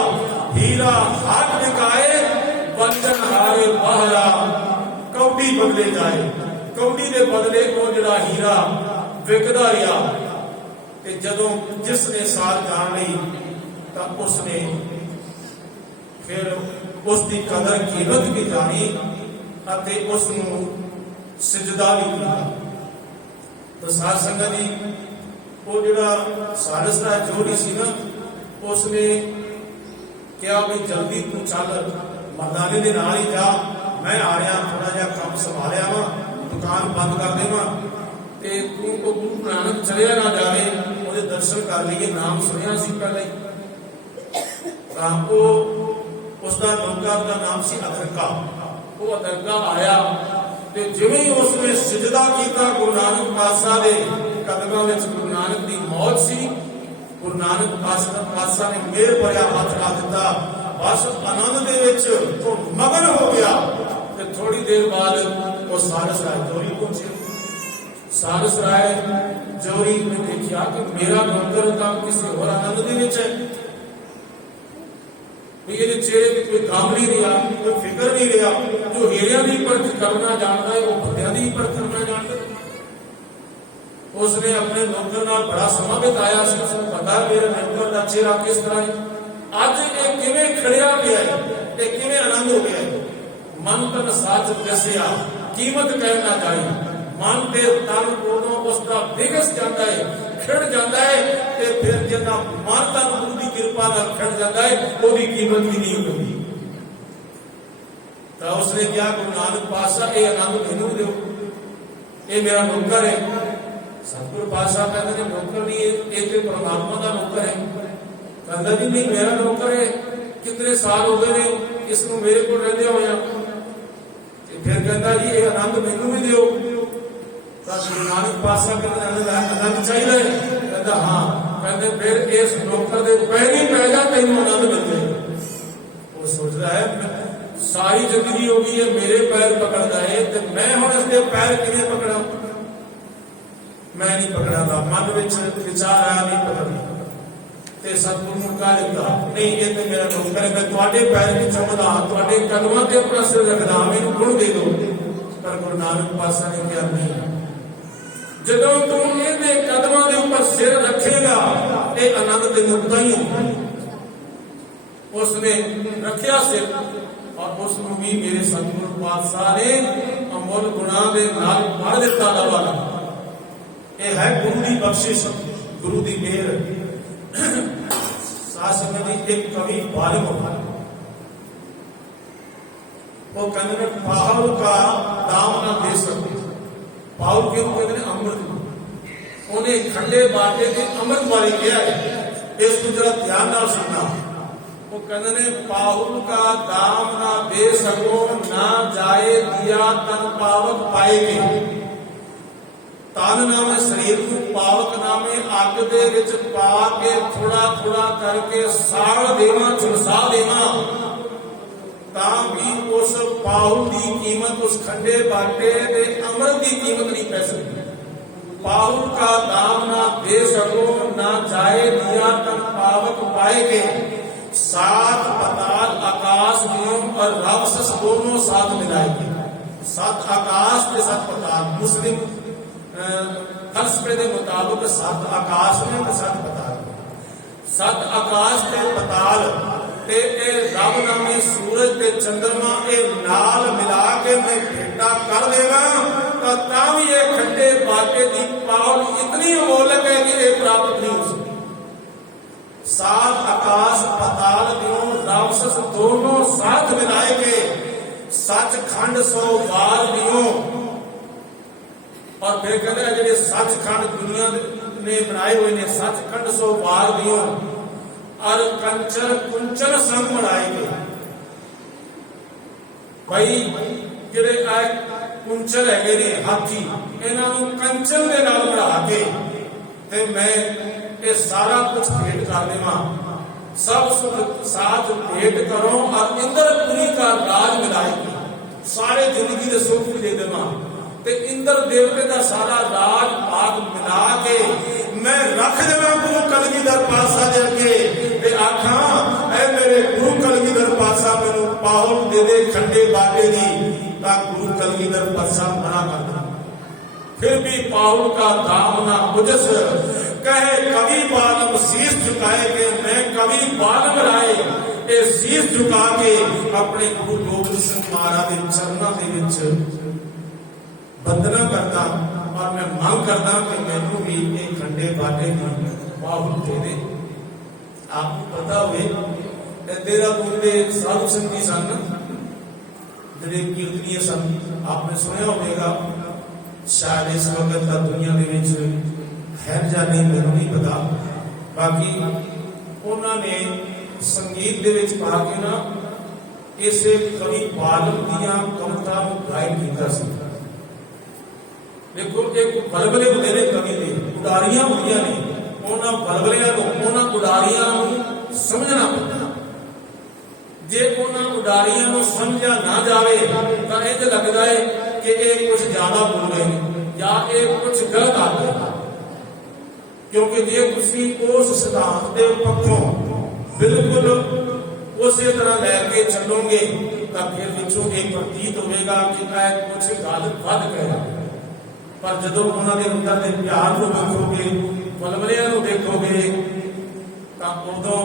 हीरा हाथ बिकाए बनजन हारे बाहरा कौडी बदले जाए। कौडी के बदले वो जिहड़ा हीरा विकदा रहा, ते जदों जिसने सार जान ली तो उसने फिर उसकी कदर कीमत भी जानी अते उसनूं सिजदा भी किया। तो साध संगत जी वो जिहड़ा सालस राय जोड़ी सी ना, उसने क्या भी जल्दी तू चल मर्दाने के नाल ही जा, मैं आ रहा थोड़ा जिहा काम संभालिया वा, दुकान बंद कर देवा, ते तू को गुरु नानक चलिया ना जावे, ਉਹਦੇ दर्शन कर लीए। नाम सुनिया सी पहले तो उसका नौका का नाम सी अदरका। वो अदरका आया ते जिवें ही उसने सिजदा किया गुरु नानक पातशाह दे कदमां विच, गुरु नानक की मौत सी, गुरु नानक पातशाह ने मेहर भरिया हाथ ला दिता, बस आनंद दे विच तो मगन हो गया। ते थोड़ी देर बाद वो सालस राय जोरी पहुंचे। सालस राय जोरी ने देखा कि मेरा नौकर तो किसी और आनंद दे विच है, ਵੀ ਇਹਦੇ ਚਿਹਰੇ ਤੇ ਕੋਈ ਗਮ ਨਹੀਂ ਰਿਹਾ, ਕੋਈ ਫਿਕਰ ਨਹੀਂ ਰਿਹਾ। ਜੋ ਹੀਰਿਆਂ ਦੀ ਪਰਖ ਕਰਨਾ ਜਾਣਦਾ ਹੈ ਉਹ ਬੰਦਿਆਂ ਦੀ ਪਰਖ ਕਰਨਾ ਜਾਣਦਾ। ਉਸਨੇ ਆਪਣੇ ਨੌਕਰ ਨਾਲ ਬੜਾ ਸਮਾਂ ਬਿਤਾਇਆ ਸੀ, ਉਸਨੂੰ ਪਤਾ ਮੇਰੇ ਨੌਕਰ ਦਾ ਚਿਹਰਾ ਕਿਸ ਤਰ੍ਹਾਂ ਹੈ। ਅੱਜ ਇਹ ਕਿਵੇਂ ਖੜਿਆ ਪਿਆ ਹੈ ਤੇ ਕਿਵੇਂ ਆਨੰਦ ਹੋ ਗਿਆ ਹੈ। ਮਨ ਤਨ ਸਾਚ ਦੱਸਿਆ ਕੀਮਤ ਕਹਿ ਨਾ ਜਾਈ, ਮਨ ਤੇ ਤਨ ਕੋਲੋਂ ਉਸਦਾ ਵਿਗਸ ਜਾਂਦਾ ਹੈ, ਖਿੜ ਜਾਂਦਾ ਹੈ। ਤੇ ਫਿਰ ਜਿੰਨਾ ਮਨ ਤਨ ਗੁਰੂ ਦੀ ਕਿਰਪਾ ਨਾਲ ਖਿੜ ਜਾਂਦਾ ਹੈ ਉਹਦੀ ਕੀਮਤ ਵੀ ਨਹੀਂ ਹੁੰਦੀ। ਤਾਂ ਉਸਨੇ ਕਿਹਾ ਗੁਰੂ ਨਾਨਕ ਪਾਤਸ਼ਾਹ ਇਹ ਆਨੰਦ ਮੈਨੂੰ ਦਿਓ, ਇਹ ਮੇਰਾ ਨੌਕਰ ਹੈ। ਸਤਿਗੁਰੂ ਪਾਤਸ਼ਾਹ ਕਹਿੰਦੇ ਨੇ ਨੌਕਰ ਨਹੀਂ, ਇਹ ਤੇ ਪਰਮਾਤਮਾ ਦਾ ਨੌਕਰ ਹੈ। ਕਹਿੰਦਾ ਜੀ ਨਹੀਂ ਮੇਰਾ ਨੌਕਰ ਹੈ, ਕਿਤਨੇ ਸਾਲ ਹੋ ਗਏ ਨੇ ਇਸ ਨੂੰ ਮੇਰੇ ਕੋਲ ਰਹਿੰਦੇ ਹੋਇਆ। ਤੇ ਫਿਰ ਕਹਿੰਦਾ ਜੀ ਇਹ ਆਨੰਦ ਮੈਨੂੰ ਵੀ ਦਿਓ। ਤਾਂ ਗੁਰੂ ਨਾਨਕ ਪਾਤਸ਼ਾਹ ਕਹਿੰਦੇ ਆਨੰਦ ਚਾਹੀਦਾ ਹੈ। ਕਹਿੰਦਾ ਹਾਂ। ਕਹਿੰਦੇ ਫਿਰ ਇਸ ਨੌਕਰ ਦੇ ਪੈਰੀ ਪੈ ਜਾ, ਤੈਨੂੰ ਆਨੰਦ ਮਿਲ ਜਾਏਗਾ। ਉਹ ਸੋਚਦਾ ਹੈ ਸਾਰੀ ਜ਼ਿੰਦਗੀ ਹੋ ਗਈ ਹੈ ਮੇਰੇ ਪੈਰ ਪਕੜਦਾ ਹੈ ਤੇ ਮੈਂ ਹੁਣ ਇਸਦੇ ਪੈਰ ਕਿਵੇਂ ਪਕੜਾਂ। ਮੈਂ ਨਹੀਂ ਪਕੜਾਂਗਾ। ਮਨ ਵਿੱਚ ਵਿਚਾਰ ਆਇਆ ਨਹੀਂ ਪਕੜਨਾ। ਤੇ ਸਤਿਗੁਰੂ ਨੂੰ ਕਹ ਦਿੱਤਾ ਨਹੀਂ ਇਹ ਤੇ ਮੇਰਾ ਨੌਕਰ ਹੈ, ਮੈਂ ਤੁਹਾਡੇ ਪੈਰ ਵਿੱਚ ਚੁੰਮਦਾ, ਤੁਹਾਡੇ ਕਦਮਾਂ ਤੇ ਆਪਣਾ ਸਿਰ ਰੱਖਦਾ, ਮੈਨੂੰ ਗੁਣ ਦੇ ਦਿਓ। ਪਰ ਗੁਰੂ ਨਾਨਕ ਪਾਤਸ਼ਾਹ ਨੇ ਕਿਹਾ ਨਹੀਂ, ਜਦੋਂ ਤੂੰ ਇਹਦੇ ਕਦਮਾਂ ਦੇ ਉੱਪਰ ਸਿਰ ਰੱਖੇਗਾ ਇਹ ਆਨੰਦ ਤੈਨੂੰ ਤਾਂ ਹੀ ਹੋਊਗਾ। ਉਸਨੇ ਰੱਖਿਆ ਸਿਰ ਔਰ ਉਸ ਨੂੰ ਵੀ ਮੇਰੇ ਸਤਿਗੁਰੂ ਪਾਤਸ਼ਾਹ ਨੇ ਅਮੁੱਲ ਗੁਣਾਂ ਦੇ ਨਾਲ ਭਰ ਦਿੱਤਾ ਲਵਾ। ਇਹ ਹੈ ਗੁਰੂ ਦੀ ਬਖਸ਼ਿਸ਼, ਗੁਰੂ ਦੀ ਮਿਹਰ। ਸਾਧ ਸੰਗਤ ਦੀ ਇੱਕ ਕਵੀ ਬਾਲਕ ਹੋता है, वो कहते हैं पाहुल का दाम ना दे सकते। पाहुल क्यों कहते हैं अमृत, उन्हें खंडे बाटे के अमृत वाले किया है। इसको जरा ध्यान ना सुनना। वो कहते हैं पाहुल का दाम ना दे सको, ना जाए दिया तन पावक पाएगे। ਤਨ ਨਾਮੇ ਸਰੀਰ ਨੂੰ ਪਾਵਕ ਨਾਮੇ ਅੱਗ ਦੇ ਵਿੱਚ ਪਾ ਕੇ ਥੋੜਾ ਥੋੜਾ ਕਰਕੇ ਸਾੜ ਦੇਵਾਂ, ਝੁਲਸਾ ਦੇਵਾਂ, ਤਾਂ ਵੀ ਉਸ ਪਾਹੁਲ ਦੀ ਕੀਮਤ, ਉਸ ਖੰਡੇ ਬਾਟੇ ਦੇ ਅੰਮ੍ਰਿਤ ਦੀ ਕੀਮਤ ਨਹੀਂ ਪੈ ਸਕਦੀ। ਪਾਹੁਲ ਕਾ ਦਾਮ ਨਾ ਦੇ ਸਕੋ, ਨਾ ਜਾਏ ਦਿਆ ਤਨ ਪਾਵਕ ਪਾਏਗੇ। सात पताल आकाश व्योम और रवसस दोनों साथ मिलाएंगे। सात आकाश के साथ पताल, मुस्लिम फलसफे के मुताबिक सात आकाश में ते सात पताल, सात आकाश के पताल ते रब नामी सूरज ते चंद्रमा ए नाल मिला के मैं भेंटा कर देगा तो भी ये खंडे बाटे की पावल इतनी अमोलक है कि ये प्राप्त नहीं हो सकती। सात आकाश पताल दियों रावसस दोनों साथ मिलाए के सचखंड 100 बार दियों। और फिर कहते हैं जो सचखंड दुनिया ने बनाए हुए ने सचखंड 100 बार दियों और कंचन कुंचन संग बनाए गए। भाई ਜਿਹੜੇ ਆ ਕੁੰਚਲ ਹੈਗੇ ਨੇ ਹਾਥੀ, ਇਹਨਾਂ ਨੂੰ ਕੰਚਨ ਦੇ ਨਾਲ ਬਣਾ ਕੇ ਤੇ ਮੈਂ ਇਹ ਸਾਰਾ ਕੁਝ ਭੇਟ ਕਰ ਦੇਵਾਂ। सब सुख साथ भेंट करो और इंद्रपुरी का राज मिलाएगी, सारे जिंदगी के सुख भी दे देना ते इंद्र देवते का सारा राज भाग मिला के मैं रख देवा गुरु कलगीधर पातशाह दे अगे ते आखा ऐ मेरे गुरु कलगीधर पातशाह मैनू पाहुल दे दे खंडे बाटे दी, ता गुरु कलगीधर पातशाह मना कर दे। फिर भी पाहुल का दाम ना बुझस, कहे कवि बालम शीश झुकाए के मैं कवि बालम राय ये शीश झुका के अपने गुरु गोबिंद सिंह महाराज के चरणों के विच वंदना करता और मैं मांग करता कि मैनू भी एक खंडे बाटे की बाहुल दे दे। आपको पता हुए देहरादून के साधु संगी सन जिहड़े कीर्तनीय सन, आपने सुनिया होगा, शायद इस वक्त का दुनिया के है या नहीं मैनू नहीं पता, बाकी उन्होंने संगीत दे विच पा के ना इसे कवि बालम दियां कविता गायन किया। देखो एक बलबले होंगे ने कवि दे, उडारियां होंदियां ने, उन्हां बलबलियां को उन्हां उडारियां नूं समझना पैंदा। जे उन्हां उडारियां नूं समझा ना जावे तां इंज लगदा है कि ये कुछ ज्यादा बोल रहे हैं या ये कुछ गलत आ गया। क्योंकि जे तुसी उस सिद्धांत के पक्षों बिल्कुल ਉਸੇ ਤਰ੍ਹਾਂ ਲੈ ਕੇ ਚੱਲੋਗੇ ਤਾਂ ਫਿਰ ਵਿੱਚੋਂ ਇਹ ਪ੍ਰਤੀਤ ਹੋਵੇਗਾ ਕਿ ਇਹ ਕੁਝ ਗੱਲ ਵੱਧ ਗਿਆ। ਪਰ ਜਦੋਂ ਉਹਨਾਂ ਦੇ ਅੰਦਰ ਦੇ ਪਿਆਰ ਨੂੰ ਵੇਖੋਗੇ, ਵਲਵਲਿਆਂ ਨੂੰ ਦੇਖੋਗੇ, ਤਾਂ ਉਦੋਂ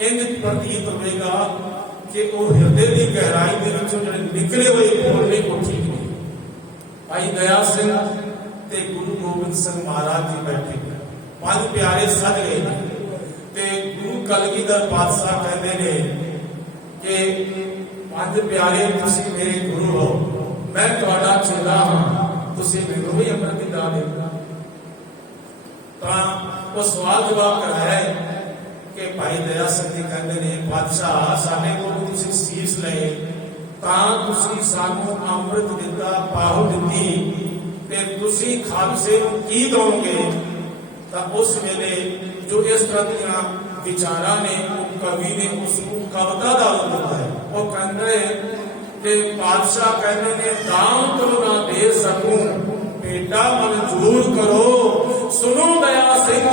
ਇੰਜ ਪ੍ਰਤੀਤ ਹੋਵੇਗਾ ਕਿ ਉਹ ਹਿਰਦੇ ਦੀ ਗਹਿਰਾਈ ਦੇ ਵਿੱਚੋਂ ਜਿਹੜੇ ਨਿਕਲੇ ਹੋਏ ਬੋਲ ਨੇ ਉਹ ਠੀਕ ਨੇ। ਭਾਈ ਦਇਆ ਸਿੰਘ ਤੇ ਗੁਰੂ ਗੋਬਿੰਦ ਸਿੰਘ ਮਹਾਰਾਜ ਜੀ ਬੈਠੇ, ਪੰਜ ਪਿਆਰੇ ਸੱਜ ਗਏ ਨੇ ਤੇ ਗੁਰੂ ਕਲਗੀਧਰ ਪਾਤਸ਼ਾਹ ਕਹਿੰਦੇ ਨੇ ਕਿ ਪੰਜ ਪਿਆਰੇ ਤੁਸੀਂ ਮੇਰੇ ਗੁਰੂ ਹੋ, ਮੈਂ ਤੁਹਾਡਾ ਚੇਲਾ ਹਾਂ, ਤੁਸੀਂ ਮੈਨੂੰ ਵੀ ਅੰਮ੍ਰਿਤ ਦੀ ਦਾਤ ਦਿਓ। ਤਾਂ ਉਹ ਸਵਾਲ ਜਵਾਬ ਕਰਾਇਆ ਕਿ ਭਾਈ ਦਇਆ ਸਿੰਘ ਜੀ ਕਹਿੰਦੇ ਨੇ ਪਾਤਸ਼ਾਹ ਸਾਡੇ ਕੋਲ ਤੁਸੀਂ ਸੀਸ ਲਏ ਤਾਂ ਤੁਸੀਂ ਸਾਨੂੰ ਅੰਮ੍ਰਿਤ ਦਿੱਤਾ, ਪਾਹੁ ਦਿੱਤੀ, ਤੇ ਤੁਸੀਂ ਖਾਲਸੇ ਨੂੰ ਕੀ ਦਓਗੇ? ਤਾਂ ਉਸ ਵੇਲੇ ਜੋ ਇਸ ਤਰ੍ਹਾਂ ਦੀਆਂ ਵਿਚਾਰਾਂ ਨੇ ਉਹ ਕਵੀ ਨੇ ਉਸ ਨੂੰ ਕਵਿਤਾ ਦਾ ਰੂਪ ਦਿੱਤਾ ਹੈ। ਉਹ ਕਹਿੰਦੇ ਕਿ ਪਾਤਸ਼ਾਹ ਕਹਿੰਦੇ ਨੇ ਦਾਮ ਤੋਂ ਨਾ ਦੇ ਸਕੂੰ, ਭੇਟਾ ਮਨਜ਼ੂਰ ਕਰੋ, ਸੁਣੋ ਦਇਆ ਸਿੰਘ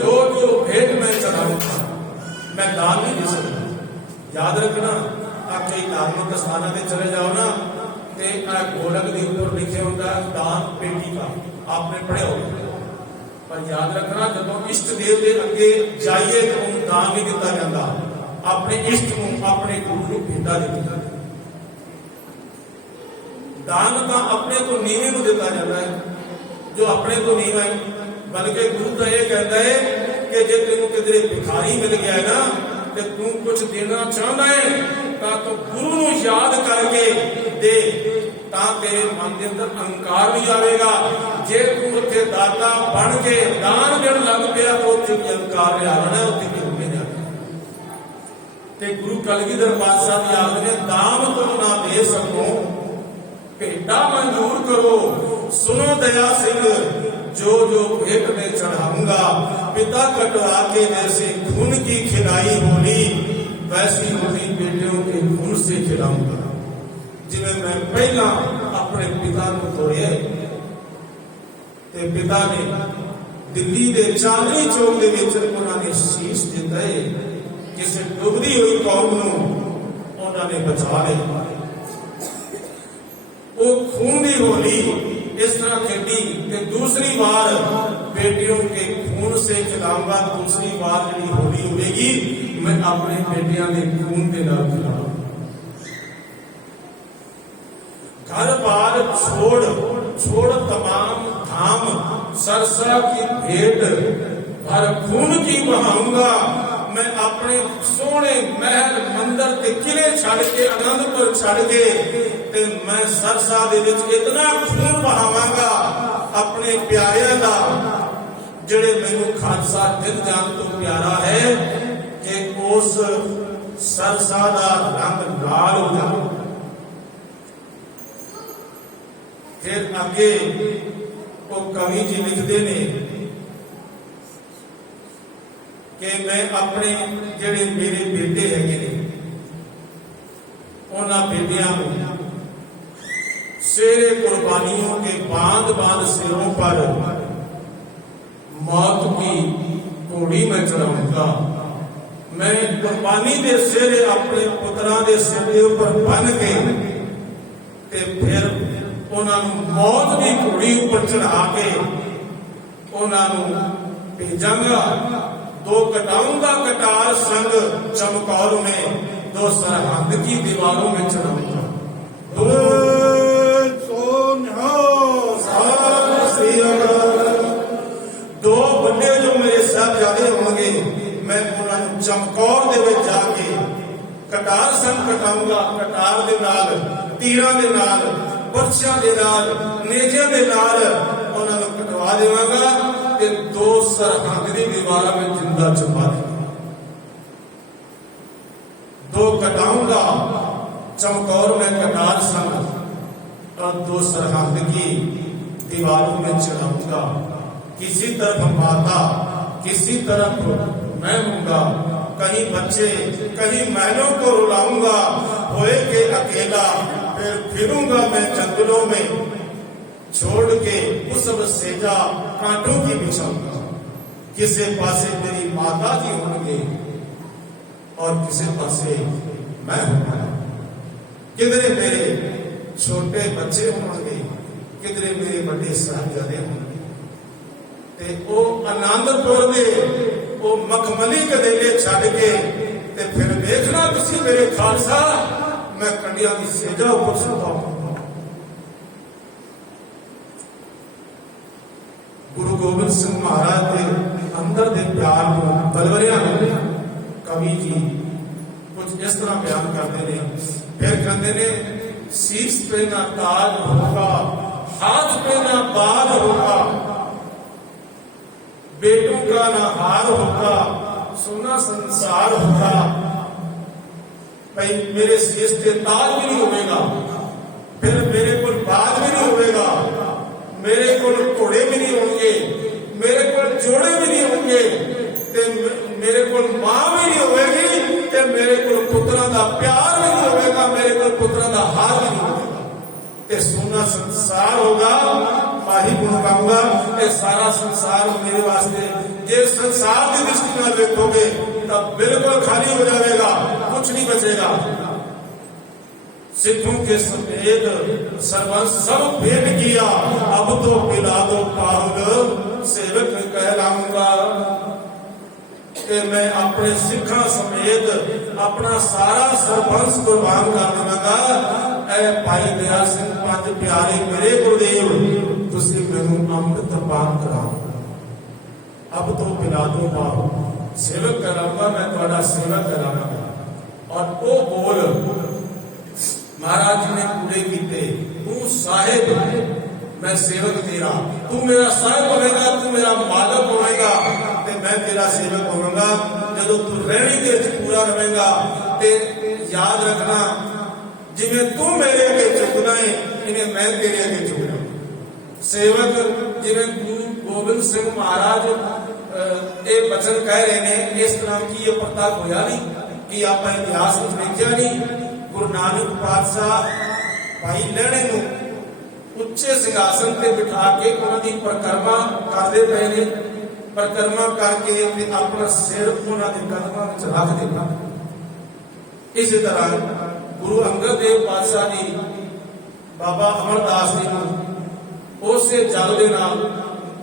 ਜੋ ਜੋ ਭੇਟ ਮੈਂ ਚੜਾਉਂਗਾ, ਮੈਂ ਦਾਨ ਨਹੀਂ ਦੇ ਸਕਦਾ। ਯਾਦ ਰੱਖਣਾ, ਆਕੇ ਧਾਰਮਿਕ ਸਥਾਨਾਂ ਤੇ ਚਲੇ ਜਾਓ ਨਾ ਤੇ ਗੋਲਕ ਦੇ ਉੱਪਰ ਲਿਖਿਆ ਹੁੰਦਾ ਦਾਨ ਪੇਟੀ ਦਾ, ਆਪਨੇ ਪੜਿਆ ਹੋਗਾ। ਪਰ ਯਾਦ ਰੱਖਣਾ ਜਦੋਂ ਇਸ਼ਟ ਦੇਵ ਦੇ ਅੱਗੇ ਜਾਈਏ ਤਾਂ ਉਹਨੂੰ ਦਾਨ ਨਹੀਂ ਦਿੱਤਾ ਜਾਂਦਾ, ਆਪਣੇ ਇਸ਼ਟ ਨੂੰ, ਆਪਣੇ ਗੁਰੂ ਨੂੰ ਭੇਟਾ ਦਿੱਤਾ। ਦਾਨ ਤਾਂ ਆਪਣੇ ਤੋਂ ਨੀਵੇਂ ਨੂੰ ਦਿੱਤਾ ਜਾਂਦਾ ਹੈ, ਜੋ ਆਪਣੇ ਤੋਂ ਨੀਵਾਂ ਹੈ। ਬਲਕਿ ਗੁਰੂ ਤਾਂ ਇਹ ਕਹਿੰਦਾ ਹੈ ਕਿ ਜੇ ਤੈਨੂੰ ਕਿਧਰੇ ਭਿਖਾਰੀ ਮਿਲ ਗਿਆ ਹੈ ਨਾ ਤੇ ਤੂੰ ਕੁਝ ਦੇਣਾ ਚਾਹੁੰਦਾ ਹੈ ਤਾਂ ਤੂੰ ਗੁਰੂ ਨੂੰ ਯਾਦ ਕਰਕੇ ਦੇ, ਤਾਂ ਤੇਰੇ ਮਨ ਦੇ ਅੰਦਰ ਅਹੰਕਾਰ ਨਹੀਂ ਆਵੇਗਾ। ਜੇ ਤੂੰ ਉੱਥੇ ਦਾਤਾ ਬਣ ਕੇ ਦਾਨ ਦੇਣ ਲੱਗ ਪਿਆ ਤਾਂ ਉੱਥੇ ਵੀ ਅਹੰਕਾਰ ਨਹੀਂ ਆਉਣਾ, ਉੱਥੇ ਵੀ ਹੋਵੇ ਨਾ। ਤੇ ਗੁਰੂ ਕਲਗੀਧਰ ਪਾਤਸ਼ਾਹ ਜੀ ਆਖਦੇ ਨੇ ਦਾਮ ਤੋਂ ਨਾ ਦੇ ਸਕੋ, ਭੇਟਾ ਮਨਜ਼ੂਰ ਕਰੋ, ਸੁਣੋ ਦਇਆ ਸਿੰਘ जो जो भेंट में चढ़ाऊंगा, पिता कटवा के जैसे खून की खिलाई होली वैसी होली बेटियों के खून से खिलाऊंगा। जिन्हें मैं पहला अपने पिता को तोड़िया ते पिता ने दिल्ली के चांदनी चौक के विच उन्होंने शीश दिता है, किसी डुबदी हुई कौम नूं उन्होंने बचा लिया। वो खून की होली इस तरह खेली कि दूसरी बार बेटियों के खून से खिलाऊंगा, दूसरी बार जी होली होगी मैं अपने बेटियां के खून के नाल खिलाऊंगा। घर बार छोड़ तमाम धाम सरसा की भेंट और खून की बहाऊंगा। मैं अपने सोने महल मंदिर के किले छड़ के आनंदपुर छड़ के ते मैं सरसा दे विच इतना खून बहावांगा अपने प्यारिਆਂ ਦਾ, ਜਿਹੜੇ ਮੈਨੂੰ ਖਾਲਸਾ ਦਿਲ ਜਾਨ ਤੋਂ ਪਿਆਰਾ ਹੈ ਕਿ ਉਸ ਸਰਸਾ ਦਾ ਰੰਗ ਲਾਲ ਹੋ ਜਾਵੇ। ਫਿਰ ਅੱਗੇ ਉਹ ਕਵੀ ਜੀ ਲਿਖਦੇ ਨੇ ਕਿ ਮੈਂ ਆਪਣੇ ਜਿਹੜੇ ਮੇਰੇ ਬੇਟੇ ਹੈਗੇ ਨੇ ਉਹਨਾਂ ਬੇਟਿਆਂ ਨੂੰ शेरे कुर्बानियों के बांध बांध सिरों पर मौत की घोड़ी में चढ़ाऊंगा। मैं कुर्बानी के सेरे अपने पुत्रों के सिर के ऊपर बन के ते फिर उन्होंने मौत की घोड़ी ऊपर चढ़ा के उन्होंने भेजांगा। दो कटाऊंगा कटार संग चमकौर में, दो सरहद की दीवारों में चढ़ाऊंगा। दो बड़े जो मेरे साहबजादे होंगे मैं उन्होंने चमकौर दे विच जाके कटार संग कटाऊंगा। कटार दे नाल, तीरां दे नाल, बरछियां दे नाल, नेज़ियां दे नाल उन्होंने कटवा देवांगा ते दो सरहद दी दीवारां में जिंदा छुपा देवांगा। दो कटाऊंगा चमकौर में कटार संग और दो सरहद की दीवारों में चढ़ाऊंगा। किसी तरफ माता किसी तरफ मैं हूंगा, कहीं बच्चे कहीं महलों को रुलाऊंगा। होए के अकेला फिर फिरूंगा मैं जंगलों में, छोड़ के उस सेजा कांटों की बिछाऊंगा। किसी पासे मेरी माता जी होंगे और किसी पासे मैं होगा। किधरे मेरे छोटे बच्चे होंगे, किधरे मेरे बड़े साहबजादे होंगे। ते वो आनंदपुर दे वो मखमली गदेले छड़ के ते फिर देखना तुसी मेरे खालसा, मैं कंडिया की सेजा उपर सुता हूं। गुरु गोबिंद सिंह महाराज के अंदर के प्यार को बलवरिया कवि जी कुछ इस तरह बयान करते हैं। फिर कहते ने शीश पे ना ताज होगा, हाथ पे ना बाल होगा, बेटों का ना हार होगा, सोना संसार होगा। भाई मेरे शीश पे ताज भी नहीं होगा, फिर मेरे को बाज भी नहीं होगा, मेरे को घोड़े भी नहीं होंगे, मेरे को जोड़े भी नहीं होंगे, मेरे को मां भी नहीं होगी, मेरे को पुत्रा का प्यार भी नहीं होगा, मेरे को पुत्रा का हार भी नहीं होगा। ते सोना संसार होगा, माही गुण गाऊंगा। ये सारा संसार मेरे वास्ते, ये संसार की दृष्टि में देखोगे तब बिल्कुल खाली हो जाएगा, कुछ नहीं बचेगा। सिद्धों के समेत सर्वंस सब भेंट किया, अब तो पिला दो पाहुल सेवक कहलाऊंगा। कि मैं अपने सिखा समेत अपना सारा सरबंस कुर्बान कर देवांगा। ऐ भाई दया सिंह पंज प्यारे मेरे गुरुदेव, तुसी मैनू अमृत पान कराओ। अब तो पिला दो पाहुल सेवक कहलाऊंगा, मैं तुम्हारा सेवक कहलाऊंगा। और वो बोल महाराज जी ने पूरे किए, तू साहिब मैं सेवक तेरा, तू मेरा साहिब होगा, तू मेरा मालक होगा, ते मैं तेरा सेवक होगा। जो तू रहनी दे पूरा रहेगा, ते याद रखना जिवें तू मेरे अगे झुकना है, इन्हें मैं तेरे अगे झुकना। सेवक जिवें गुरु गोबिंद सिंह महाराज ये वचन कह रहे हैं, इस तरह की ये प्रताप होया नहीं कि आप इतिहास में देखा नहीं। गुरु नानक पातशाह भाई लहणे नूं उच्चे सिंहासन पे बिठा के उन्होंने परिक्रमा करते पे ने, परिक्रमा करके अपना सिर उन्होंने कदमों में रख देना। इसी तरह गुरु अंगद देव पातशाह जी बाबा अमरदास जी को उस जल के नाल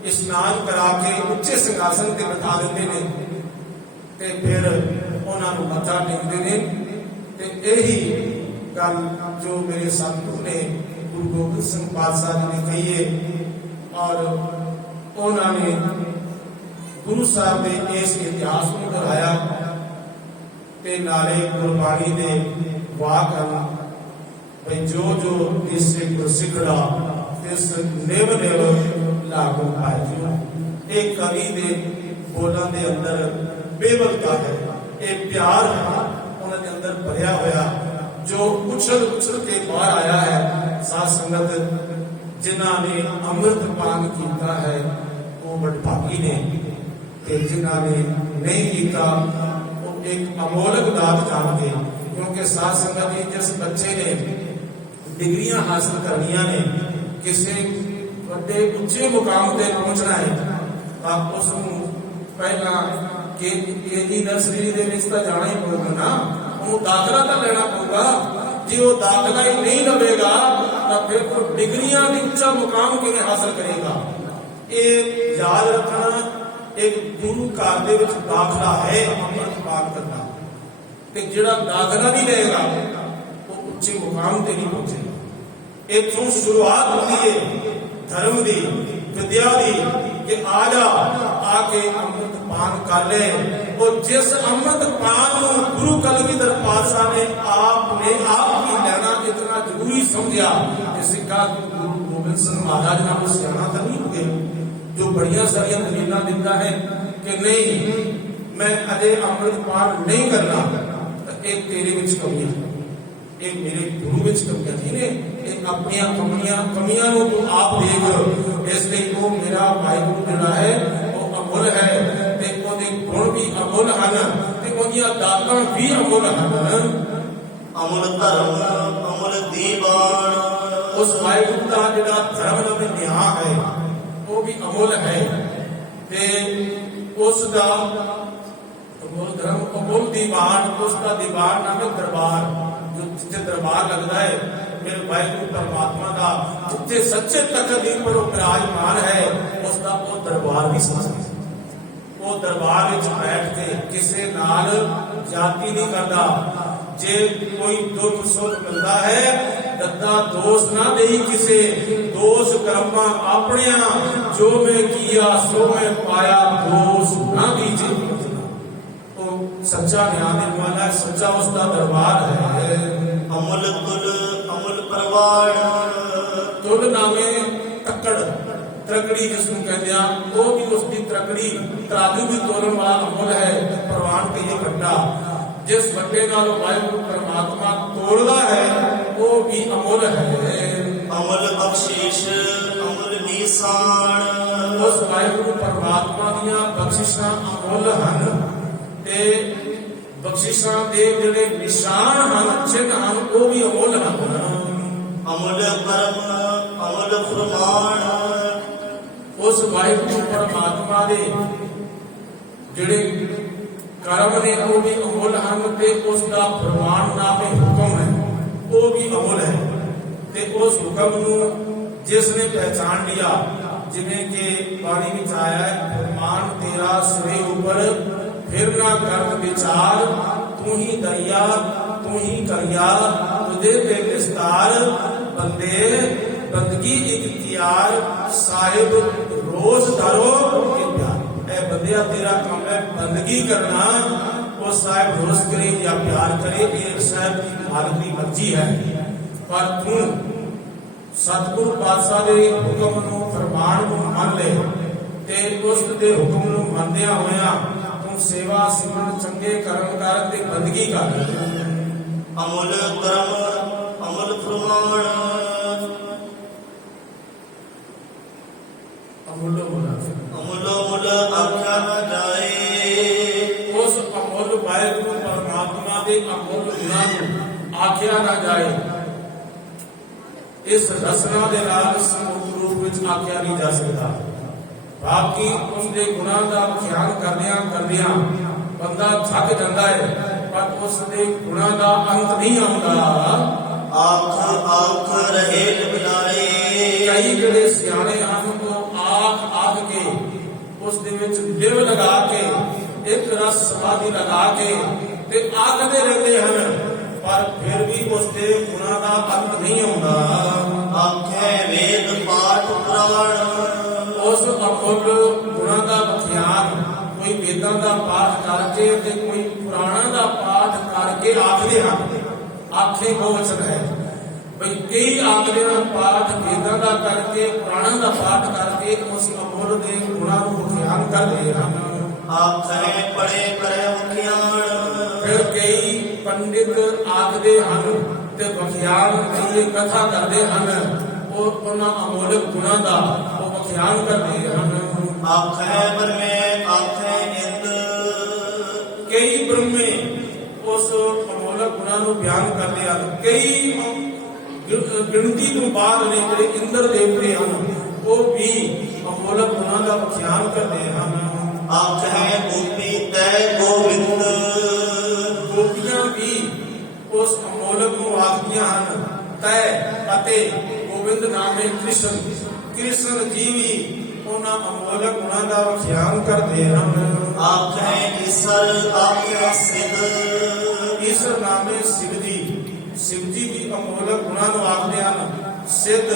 स्नान करा के उच्चे सिंहासन पे बिठा देते हैं, ते फिर उन्होंने मत्था टेकते हैं। यही गल जो मेरे सतगुरु ने गुरु गोबिंद सिंह पातशाह जी ने कही है, और उन्होंने गुरु साहब ने इस इतिहास को दोहराया ते नाले गुरबाणी ने वाक भाई जो जो इससे गुरसिखड़ा तिस निव निव लागू भाजो। एक कवि दे बोलों के अंदर बेवकता है, एक प्यार है उन्होंने अंदर भरिया होया, जो उछल उछल के बाहर आया है। साध संगत जिन्होंने अमृत पान किया है वो वडभागी ने, जिन्होंने नहीं किया वो एक अमोलक दात जान। क्योंकि साध संगत जी जिस बच्चे ने डिग्रियां हासिल करनिया ने, किसी बड़े उच्चे मुकाम पर पहुंचना है, तो उसको पहला केजी नर्सरी जाना ही पड़ेगा ना, वो दाखला तो लेना पड़ेगा। जो वो दाखला ही नहीं लवेगा तो फिर वो डिग्रियां भी उच्चा मुकाम किवें हासिल करेगा। ये याद रखना, एक गुरु घर दे विच दाखला है अमृत पान करना, ते जिहड़ा दाखला नहीं लेगा वो उच्चे मुकाम ते नहीं पहुंचेगा। इथों शुरुआत होती है धर्म की, विद्या की, कि आजा आके अमृत पान कर ले। और जिस अमृत पान को गुरु कलगीधर पातशाह ने आपने आप ही लेना इतना जरूरी समझा, सिक्का गुरु गोबिंद सिंह महाराज नाम सियाना तो नहीं हो गए, जो बढ़िया सारिया दलील दिता है कि नहीं मैं अजय अमृत पान नहीं करना, एक तेरे विच कमियां, एक मेरे गुरु विच कमियां थी ने, एक अपनिया कमियां को तू आप देख। इसलिए वो मेरा वाहिगुरु जिहड़ा है वो अमुल है, ते ओदे गुण भी अमुल हन, ते ओदियां दातां भी अमुल हन। अमुल धर्म अमुल दीवान, उस वाहिगुरु का जिहड़ा धर्म में न्याय है वो भी अमुल है, ते उसका अमोल धर्म अमोल दीवान, उसका दीवान नाम है दरबार। जो जिथे दरबार लगता है मेरे वाहिगुरु परमात्मा का, जिथे सच्चे तकदीर पर विराजमान है, उसका वो दरबार भी समझ। वो दरबार विच बैठ के किसी नाल जाति नहीं करता। जे कोई दुख सुख मिलता है दद्दा दोष ना दे किसे, दोष कर्मा अपने जो मैं किया सो मैं पाया, दोष ना दीजिए। तो सच्चा ध्यान देने वाला है, सच्चा उसका दरबार है। अमल तुल अमल परवान, तुल नामे तकड़ तरकड़ी जिसਨੂੰ कहते हैं, वो भी उसकी तरकड़ी तराजू भी तोलन वाला अमल है। प्रवान के ये घट्टा जिस घट्टे नाल वाहिगुरु परमात्मा तोड़दा है वो भी अमल है। अमल बख्शिश अमल निशान, उस वाहिगुरु परमात्मा दियां बख्शिशां अमल हन ते बख्शिशां दे ਜਿਹੜੇ ਨਿਸ਼ਾਨ ਹਨ, ਚਿੰਨ੍ਹ ਹਨ, ਉਹ ਵੀ ਅਮੁੱਲ ਹਨ। अमल कर्म अमल फरमान, उस वाहिगुरु परमात्मा दे ਜਿਹੜੇ ਕਰਮ ਨੇ ਉਹ ਵੀ ਅਮੁੱਲ ਹਨ ਤੇ ਉਸ ਦਾ ਫਰਮਾਨ ਨਾਮੇ ਹੁਕਮ ਹੈ ਉਹ ਵੀ ਅਮੁੱਲ ਹੈ। ਤੇ ਉਸ ਹੁਕਮ ਨੂੰ ਜਿਸ ਨੇ ਪਹਿਚਾਨ ਲਿਆ, ਜਿਵੇਂ ਕਿ ਬਾਣੀ ਵਿੱਚ ਆਇਆ ਹੈ, ਫਰਮਾਨ ਤੇਰਾ ਸਿਰੇ ਉੱਪਰ ਫਿਰ ਨਾ ਕਰ ਵਿਚਾਰ, ਤੂੰ ਹੀ ਦਰਿਆ ਤੂੰ ਹੀ ਕਰਿਆ, ਤੁਝੇ ਤੇ ਵਿਸਤਾਰ, ਬੰਦੇ ਬੰਦਗੀ ਇਖਤਿਆਰ, ਸਾਹਿਬ ਰੋਜ਼ ਧਰੋ ਇਹ ਪਿਆਰ। ए बंदिया तेरा काम है बंदगी करना, वो साहब रोज करे या प्यार करे, ये साहब की मालिक की मर्जी है। पर तू सतगुरु पातशाह दे हुक्म नूं फरमान नूं मान ले ते उस दे हुक्म नूं मंनदिया होया तू सेवा सिमरन चंगे कर्म कर ते बंदगी कर। अमल कर्म अमल फरमान, अमूल्य अमलो मुल आख्या न जाए, उस अमूल्य वाहिगुरु परमात्मा के अमूल्य गुणां नूं आख्या ना जाए। इस रसना दे नाल समूह रूप विच आख्या नहीं जा सकता। बाकी उसके गुणां दा ख्याल करदियां बंदा थक जाता है, पर उसके गुणां दा अंत नहीं आउंदा। आख आख रहे बनाए, कई ਜਿਹੜੇ ਸਿਆਣੇ ਹਨ ਉਹ ਆਖ ਕੇ ਉਸ ਦੇ ਵਿੱਚ ਦਿਲ ਲਗਾ ਕੇ ਇੱਕ ਰਸ ਸਮਾਧੀ ਲਗਾ ਕੇ ਤੇ ਆਖਦੇ ਰਹਿੰਦੇ ਹਨ, ਪਰ ਫਿਰ ਵੀ ਉਸ ਦੇ ਗੁਣਾਂ ਦਾ ਅੰਤ ਨਹੀਂ ਆਉਂਦਾ। ਆਖੇ ਵੇਦ ਪਾਠ ਪੁਰਾਣ, ਉਸ ਅਮੁੱਲ ਗੁਣਾਂ ਦਾ ਵਿਖਿਆਨ ਕੋਈ ਵੇਦਾਂ ਦਾ ਪਾਠ ਕਰਕੇ ਤੇ ਕੋਈ ਪੁਰਾਣਾਂ ਦਾ ਪਾਠ ਕਰਕੇ ਆਖਦੇ ਹਨ। ਆਖੇ ਬਹੁਵਚਨ ਹੈ ਬਈ ਕਈ ਆਖਦੇ ਹਨ ਪਾਠ ਵੇਦਾਂ ਦਾ ਕਰਕੇ ਪੁਰਾਣਾਂ ਦਾ ਪਾਠ ਕਰਕੇ ਉਸ ਅਮੁੱਲ ਦੇ ਗੁਣਾਂ ਨੂੰ ਵਿਖਿਆਨ ਕਰਦੇ ਹਨ। ਆਖੇ ਪੜੇ ਕਰੇ ਵਿਖਿਆਨ, ਫਿਰ ਕਈ ਪੰਡਿਤ ਆਖਦੇ ਹਨ ਤੇ ਵਿਖਿਆਨ ਦੀ ਕਥਾ ਕਰਦੇ ਹਨ, ਉਹ ਉਹਨਾਂ ਅਮੁੱਲ ਗੁਣਾਂ ਦਾ ਉਹ ਵਿਖਿਆਨ ਕਰਦੇ ਹਨ। ਆਖੇ ਬ੍ਰਹਮੇ ਆਖੇ ਇੰਦ, ਕਈ ਬ੍ਰਹਮੇ ਉਸ ਅਮੁੱਲ ਗੁਣਾਂ ਨੂੰ ਬਿਆਨ ਕਰਦੇ ਹਨ। ਕਈ ਗਿਣਤੀ ਤੋਂ ਬਾਹਰ ਨੇ ਜਿਹੜੇ ਇੰਦਰ ਦੇਵਤੇ ਹਨ ਉਹ ਵੀ ਅਮੁੱਲ ਗੁਣਾਂ ਦਾ ਵਿਖਿਆਨ ਕਰਦੇ ਹਨ। ਆਖੇ ਗੋਪੀ ਤੈ ਗੋਬਿੰਦ, ਗੋਪੀਆਂ ਵੀ ਉਸ ਅਮੁੱਲ ਨੂੰ ਆਖਦੀਆਂ ਹਨ ਤੈ ਅਤੇ ਗੋਬਿੰਦ ਨਾਮੇ ਕ੍ਰਿਸ਼ਨ। ਕ੍ਰਿਸ਼ਨ ਜੀ ਵੀ ਉਹਨਾਂ ਅਮੁੱਲ ਗੁਣਾਂ ਦਾ ਵਿਖਿਆਨ ਕਰਦੇ ਹਨ। ਆਖੇ ਈਸਰ ਆਖੇ ਸਿਧ, ਈਸ਼ਰ ਨਾਮੇ ਸਿਵ ਜੀ, ਸਿਵ ਜੀ ਵੀ ਅਮੁੱਲ ਗੁਣਾਂ ਨੂੰ ਆਖਦੇ ਹਨ। ਸਿੱਧ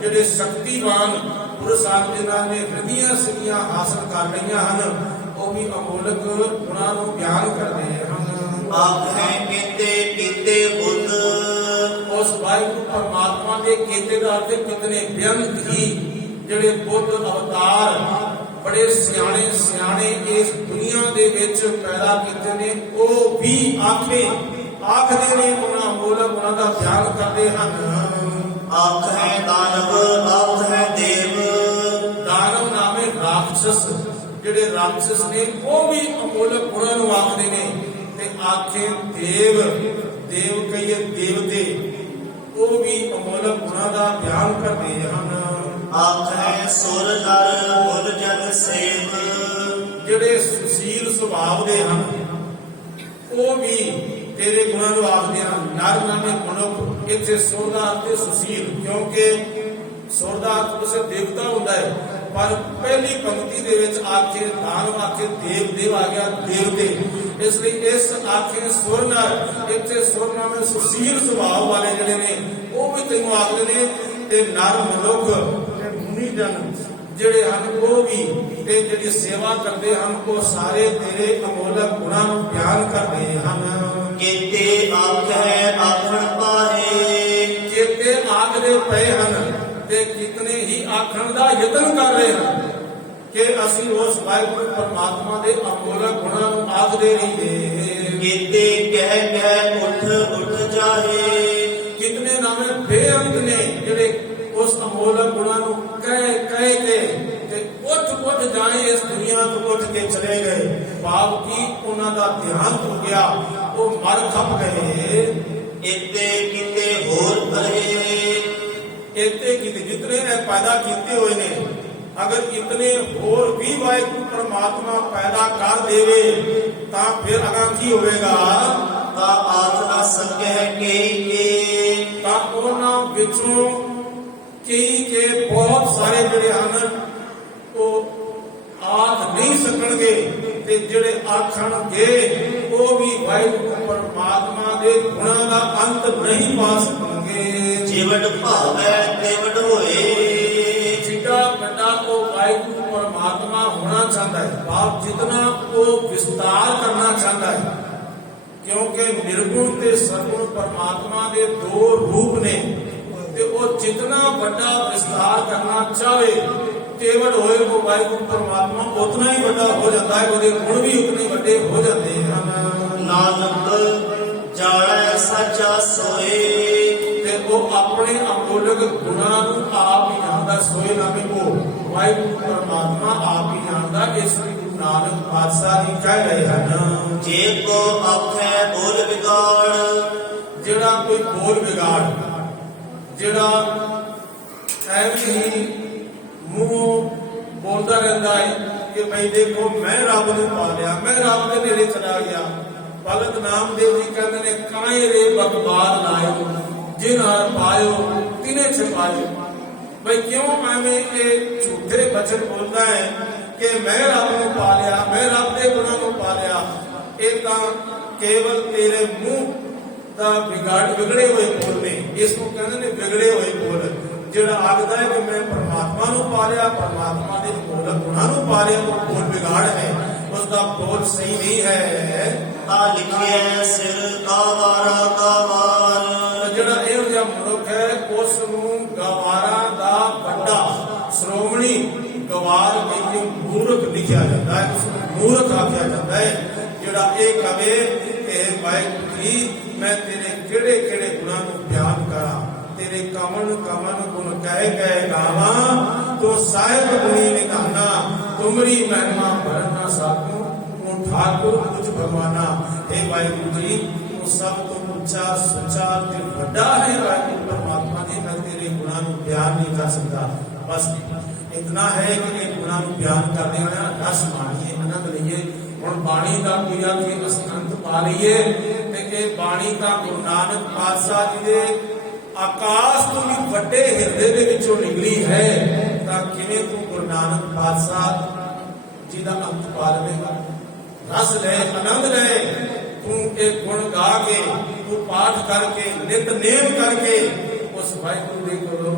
ਜਿਹੜੇ ਸ਼ਕਤੀਵਾਨ ਪੁਰਸ਼ ਹਨ ਜਿਨ੍ਹਾਂ ਨੇ ਰਵੀਆਂ ਸਿੱਧੀਆਂ ਹਾਸਲ ਕਰ ਲਈਆਂ ਹਨ, ਉਹ ਵੀ ਅਮੁੱਲ ਗੁਣਾਂ ਨੂੰ ਬਿਆਨ ਕਰਦੇ ਹਨ। ਆਖੇ ਕੀਤੇ ਕੀਤੇ ਬੁੱਧ, ਉਸ ਵਾਹਿਗੁਰੂ ਪਰਮਾਤਮਾ ਦੇ ਕੀਤੇ ਦਾ ਅਰਥ ਕਿਤਨੇ ਬੇਅੰਤ ਹੀ ਜਿਹੜੇ ਬੁੱਧ ਅਵਤਾਰ ਬੜੇ ਸਿਆਣੇ ਸਿਆਣੇ ਇਸ ਦੁਨੀਆ ਦੇ ਵਿੱਚ ਪੈਦਾ ਕੀਤੇ ਨੇ, ਉਹ ਵੀ ਆਖਦੇ ਨੇ ਉਹਨਾਂ ਅਮੁੱਲ ਗੁਣਾਂ ਦਾ ਬਿਆਨ ਕਰਦੇ ਹਨ। ਆਖੇ ਦਾਨਵ ਆਖੇ ਦੇਵ, ਦਾਨਵ ਨਾਮੇ ਰਾਖਸ਼ ਜਿਹੜੇ ਰਾਖਸ਼ ਨੇ ਉਹ ਵੀ ਅਮੁੱਲ ਗੁਣਾਂ ਨੂੰ ਆਖਦੇ ਨੇ। ਤੇ ਆਖੇ ਦੇਵ, ਦੇਵ ਕਹੀਏ ਦੇਵਤੇ, ਉਹ ਵੀ ਅਮੁੱਲ ਗੁਣਾਂ ਦਾ ਬਿਆਨ ਕਰਦੇ ਹਨ। ਆਖੇ ਸੁਰ ਨਰ ਮੁਲ ਜਨ ਸੇਵ, ਜਿਹੜੇ ਸੁਸ਼ੀਲ ਸੁਭਾਅ ਦੇ ਹਨ ਉਹ ਵੀ ਤੇਰੇ ਗੁਣਾਂ ਨੂੰ ਆਖਦੇ ਹਨ। ਨਰ ਨਾਮੇ ਮਨੁੱਖ, ਇੱਥੇ ਸੁਰ ਦਾ ਅਰਥ ਹੈ ਸੁਸ਼ੀਲ, ਕਿਉਂਕਿ ਸੁਰ ਦਾ ਅਰਥ ਕਿਸੇ ਦੇਵਤਾ ਹੁੰਦਾ ਹੈ, ਪਰ ਪਹਿਲੀ ਪੰਕਤੀ ਦੇ ਵਿੱਚ ਆਖੇ ਦਾਨਵ ਆਖੇ ਦੇਵ ਆ ਗਿਆ ਦੇਵਤੇ, ਇਸ ਲਈ ਇਸ ਆਖੇ ਸੁਰ ਨਰ, ਇੱਥੇ ਸੁਰ ਨਾਮੇ ਸੁਸ਼ੀਲ ਸੁਭਾਅ ਵਾਲੇ ਜਿਹੜੇ ਨੇ ਉਹ ਵੀ ਤੈਨੂੰ ਆਖਦੇ ਨੇ। ਤੇ ਨਰ ਮਨੁੱਖ ਤੇ ਮੁਨੀ ਜਨ ਜਿਹੜੇ ਹਨ ਉਹ ਵੀ ਤੇ ਜਿਹੜੀ ਸੇਵਾ ਕਰਦੇ ਹਨ ਉਹ ਸਾਰੇ ਤੇਰੇ ਅਮੋਲਕ ਗੁਣਾਂ ਨੂੰ ਬਿਆਨ ਕਰਦੇ ਹਨ। ਕੀਤੇ ਆਖੈ ਆਖਣ ਪਾਹੇ, ਚੇਤੇ ਆਖਦੇ ਪਏ ਹਨ ਤੇ ਕਿਤਨੇ ਹੀ ਆਖਣ ਦਾ ਯਤਨ ਕਰ ਰਹੇ ਹਨ ਕਿ ਅਸੀਂ ਉਸ ਵਾਹਿਗੁਰੂ ਪਰਮਾਤਮਾ ਦੇ ਅਮੋਲਕ ਗੁਣਾਂ ਨੂੰ ਆਖਦੇ ਰਹੀਏ। ਕੀਤੇ ਕਹਿ ਕਹਿ ਉੱਠ ਜਾਹੇ, ਕਿਤਨੇ ਨਾਮੇ ਬੇਅੰਤ ਨੇ ਜਿਹੜੇ ਉਸ ਅਮੋਲਕ ਗੁਣਾਂ ਨੂੰ ਕਹਿ ਕੇ ਤੇ ਉੱਠ ਜਾਏ, ਇਸ ਦੁਨੀਆ ਤੋਂ ਉੱਠ ਕੇ ਚਲੇ ਗਏ। ਭਾਵ ਕਿ ਉਹਨਾਂ ਦਾ ਧਿਆਨ ਹੋ ਗਿਆ, ਉਹ ਮਰ ਖਪ ਗਏ। ਇਤੇ ਕਿਤੇ ਹੋਰ ਕਰੇ, ਇਤੇ ਕਿਤੇ ਜਿਤਨੇ ਇਹ ਪੈਦਾ ਕੀਤੇ ਹੋਏ ਨੇ, ਅਗਰ ਇਤਨੇ ਹੋਰ ਵੀ ਵਾਹਿਗੁਰੂ ਪਰਮਾਤਮਾ ਪੈਦਾ ਕਰ ਦੇਵੇ ਤਾਂ ਫਿਰ ਅਗਾਂ ਕੀ ਹੋਵੇਗਾ? ਤਾਂ ਆਖ ਨਾ ਸਕੈ ਕੇ, ਤਾਂ ਉਹਨਾਂ ਵਿੱਚੋਂ ਕਈ ਕੇ ਬਹੁਤ ਸਾਰੇ ਜਿਹੜੇ ਹਨ ਉਹ ਆਖ ਨਹੀਂ ਸਕਣਗੇ, ਤੇ ਜਿਹੜੇ ਆਖਣਗੇ ਉਹ ਵੀ ਵਾਹਿਗੁਰੂ ਪਰਮਾਤਮਾ ਦੇ ਗੁਣਾਂ ਦਾ ਅੰਤ ਨਹੀਂ ਪਾ ਸਕਣਗੇ। ਜਿਵੜ ਭਾਵੈ ਤਿਵੜ ਹੋਏ, ਜਿੱਡਾ ਵੱਡਾ ਉਹ ਵਾਹਿਗੁਰੂ ਪਰਮਾਤਮਾ ਹੋਣਾ ਚਾਹੁੰਦਾ ਹੈ, ਭਾਵ ਜਿਤਨਾ ਉਹ ਵਿਸਤਾਰ ਕਰਨਾ ਚਾਹੁੰਦਾ ਹੈ, ਕਿਉਂਕਿ ਨਿਰਗੁਣ ਤੇ ਸਰਗੁਣ ਪਰਮਾਤਮਾ ਦੇ ਦੋ ਰੂਪ ਨੇ, ਤੇ ਉਹ ਜਿਤਨਾ ਵੱਡਾ ਵਿਸਤਾਰ ਕਰਨਾ ਚਾਹੇ ਕੇਵਲ ਹੋਏ ਉਹ ਵਾਹਿਗੁਰੂ ਪਰਮਾਤਮਾ ਉਤਨਾ ਹੀ ਵੱਡਾ ਹੋ ਜਾਂਦਾ ਹੈ, ਉਹਦੇ ਗੁਣ ਵੀ ਉਤਨੇ ਵੱਡੇ ਹੋ ਜਾਂਦੇ ਹਨ। ਨਾਨਕ ਜਾਣੈ ਸੱਚਾ ਸੋਏ, ਤੇ ਉਹ ਆਪਣੇ ਅਮੋਲਕ ਗੁਣਾਂ ਨੂੰ ਆਪ ਹੀ ਜਾਣਦਾ। ਸੋਏ ਨਾਮੇ ਉਹ ਵਾਹਿਗੁਰੂ ਪਰਮਾਤਮਾ ਆਪ ਹੀ ਜਾਣਦਾ। ਇਸ ਲਈ ਗੁਰੂ ਨਾਨਕ ਪਾਤਸ਼ਾਹ ਜੀ ਕਹਿ ਰਹੇ ਹਨ, ਜੇ ਕੋ ਆਖੈ ਬੋਲ ਵਿਗਾੜ, ਜਿਹੜਾ ਕੋਈ ਬੋਲ ਵਿਗਾੜ, ਜਿਹੜਾ ਐਵੇਂ ਹੀ ਮੂੰਹ ਬੋਲਦਾ ਰਹਿੰਦਾ ਹੈ ਕਿ ਮੈਂ ਦੇਖੋ ਮੈਂ ਰੱਬ ਨੂੰ ਪਾ ਲਿਆ, ਮੈਂ ਰੱਬ ਦੇ ਨੇੜੇ ਚਲਾ ਗਿਆ। ਭਗਤ ਨਾਮਦੇਵ ਜੀ ਕਹਿੰਦੇ ਨੇ, ਕਾਏ ਰੇ ਬਕਵਾਦ ਲਾਇਓ, ਜਿਨ ਹਰ ਪਾਇਓ ਤਿਨੇ ਛਪਾਇਓ। ਬਈ ਕਿਉਂ ਐਵੇਂ ਇਹ ਝੂਠੇ ਬਚਨ ਬੋਲਦਾ ਹੈ ਕਿ ਮੈਂ ਰੱਬ ਨੂੰ ਪਾ ਲਿਆ, ਮੈਂ ਰੱਬ ਦੇ ਗੁਣਾਂ ਨੂੰ ਪਾ ਲਿਆ। ਇਹ ਤਾਂ ਕੇਵਲ ਤੇਰੇ ਮੂੰਹ ਦਾ ਵਿਗੜੇ ਹੋਏ ਬੋਲ ਨੇ, ਇਸ ਨੂੰ ਕਹਿੰਦੇ ਨੇ ਵਿਗੜੇ ਹੋਏ ਬੋਲ। ਜਿਹੜਾ ਆਖਦਾ ਹੈ ਕਿ ਮੈਂ ਪਰਮਾਤਮਾ ਨੂੰ ਪਾ ਲਿਆ, ਪਰਮਾਤਮਾ ਦੇ ਅਮੋਲਕ ਗੁਣਾਂ ਨੂੰ ਪਾ ਲਿਆ, ਉਹ ਬੋਲ ਵਿਗਾੜ ਹੈ, ਉਸ ਦਾ ਬੋਲ ਸਹੀ ਨਹੀਂ ਹੈ। ਆ ਲਿਖਿਆ ਸਿਰ ਗਵਾਰਾ ਗਵਾਰ, ਜਿਹੜਾ ਇਹੋ ਜਿਹਾ ਮਨੁੱਖ ਹੈ ਉਸ ਨੂੰ ਗਵਾਰਾਂ ਦਾ ਵੱਡਾ ਸ਼੍ਰੋਮਣੀ ਗਵਾਰ ਕਹਿੰਦੇ ਮੂਰਖ ਲਿਖਿਆ ਜਾਂਦਾ ਹੈ, ਉਸ ਨੂੰ ਮੂਰਖ ਆਖਿਆ ਜਾਂਦਾ ਹੈ। ਜਿਹੜਾ ਇਹ ਕਵੇ ਕਿ ਵਾਹਿਗੁਰੂ ਜੀ ਮੈਂ ਤੇਰੇ ਕਿਹੜੇ ਕਿਹੜੇ ਗੁਣਾਂ ਨੂੰ ਬਿਆਨ ਕਰਾਂ, ਤੇਰੇ ਕਮਨ ਗੁਣ ਕਹਿ ਗਾਵਾਂ, ਤੋ ਸਾਹਿਬ ਗੁਣੀ ਨਿਧਾਨਾ, ਤੁਮਰੀ ਮਹਿਮਾ ਭਰਨ ਨਾ ਸਾਕੂ, ਤੂੰ ਠਾਕੁਰ ਕੁਝ ਭਗਵਾਨਾ। ਇਹ ਵਾਹਿਗੁਰੂ ਜੀ ਤੂੰ ਸਭ ਤੋਂ ਉੱਚਾ ਸੁੱਚਾ ਤੇ ਵੱਡਾ ਹੈ। ਵਾਹਿਗੁਰੂ ਪਰਮਾਤਮਾ ਜੀ ਮੈਂ ਤੇਰੇ ਗੁਣਾਂ ਨੂੰ ਬਿਆਨ ਨਹੀਂ ਕਰ ਸਕਦਾ। ਬਸ ਇਤਨਾ ਹੈ ਕਿ ਇਹ ਗੁਣਾਂ ਨੂੰ ਬਿਆਨ ਕਰਦੇ ਹੋਏ ਰਸ ਮਾਣੀਏ, ਆਨੰਦ ਲਈਏ। ਹੁਣ ਬਾਣੀ ਦਾ ਕੋਈ ਆ ਕਿ ਅਸੀਂ ਅੰਤ ਪਾ ਲਈਏ, ਤੇ ਇਹ ਬਾਣੀ ਤਾਂ ਗੁਰੂ ਨਾਨਕ ਪਾਤਸ਼ਾਹ ਜੀ ਦੇ ਆਕਾਸ਼ ਤੋਂ ਵੀ ਵੱਡੇ ਹਿਰਦੇ ਦੇ ਵਿੱਚੋਂ ਨਿਕਲੀ ਹੈ, ਤਾਂ ਕਿਵੇਂ ਤੂੰ ਗੁਰੂ ਨਾਨਕ ਪਾਤਸ਼ਾਹ ਜੀ ਦਾ ਅੰਤ ਪਾ ਲਵੇਂਗਾ? ਰਸ ਲੈ, ਆਨੰਦ ਲੈ, ਤੂੰ ਇਹ ਗੁਣ ਗਾ ਕੇ, ਤੂੰ ਪਾਠ ਕਰਕੇ, ਨਿਤਨੇਮ ਕਰਕੇ ਉਸ ਵਾਹਿਗੁਰੂ ਦੇ ਕੋਲੋਂ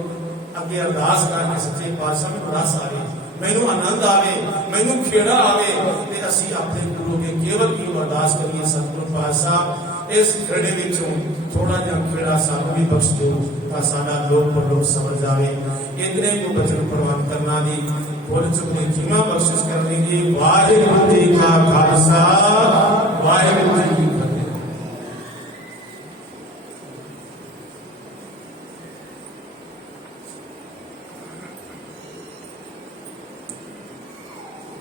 ਅੱਗੇ ਅਰਦਾਸ ਕਰਕੇ ਸੱਚੇ ਪਾਤਸ਼ਾਹ ਨੂੰ ਰਸ ਆਵੇ, ਮੈਨੂੰ ਆਨੰਦ ਆਵੇ, ਮੈਨੂੰ ਖੇੜਾ ਆਵੇ, ਤੇ ਅਸੀਂ ਆਪਣੇ ਗੁਰੂ ਦੇ ਕੇਵਲ ਕੀ ਅਰਦਾਸ ਕਰੀਏ, ਸਤਿਗੁਰੂ ਪਾਤਸ਼ਾਹ ਇਸ ਖੇੜੇ ਵਿੱਚੋਂ ਥੋੜਾ ਜਿਹਾ ਖੇੜਾ ਸਾਨੂੰ ਵੀ ਬਖਸ਼ ਦਿਓ, ਤਾਂ ਸਾਡਾ ਲੋਕ ਪਰਲੋਕ ਸਮਝ ਜਾਵੇ। ਇਤਨੇ ਕੋ ਬਚਨ ਪ੍ਰਵਾਨ ਕਰਨਾ ਦੀ ਬੋਲ ਚੁੱਕੇ ਜੀਵਾ ਬਖਸ਼ਿਸ਼ ਕਰਨੀ ਦੀ। ਵਾਹਿਗੁਰੂ ਜੀ ਕਾ ਖਾਲਸਾ, ਵਾਹਿਗੁਰੂ ਜੀ ਕੀ ਫਤਿਹ।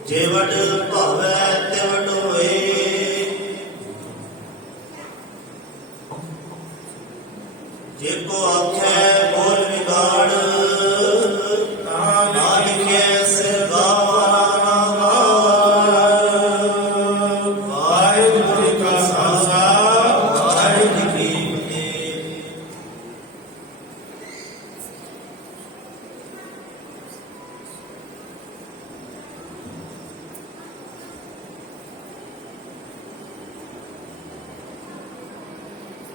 ਜਿਵੜ ਭਾਵੈ ਤਿਵੜ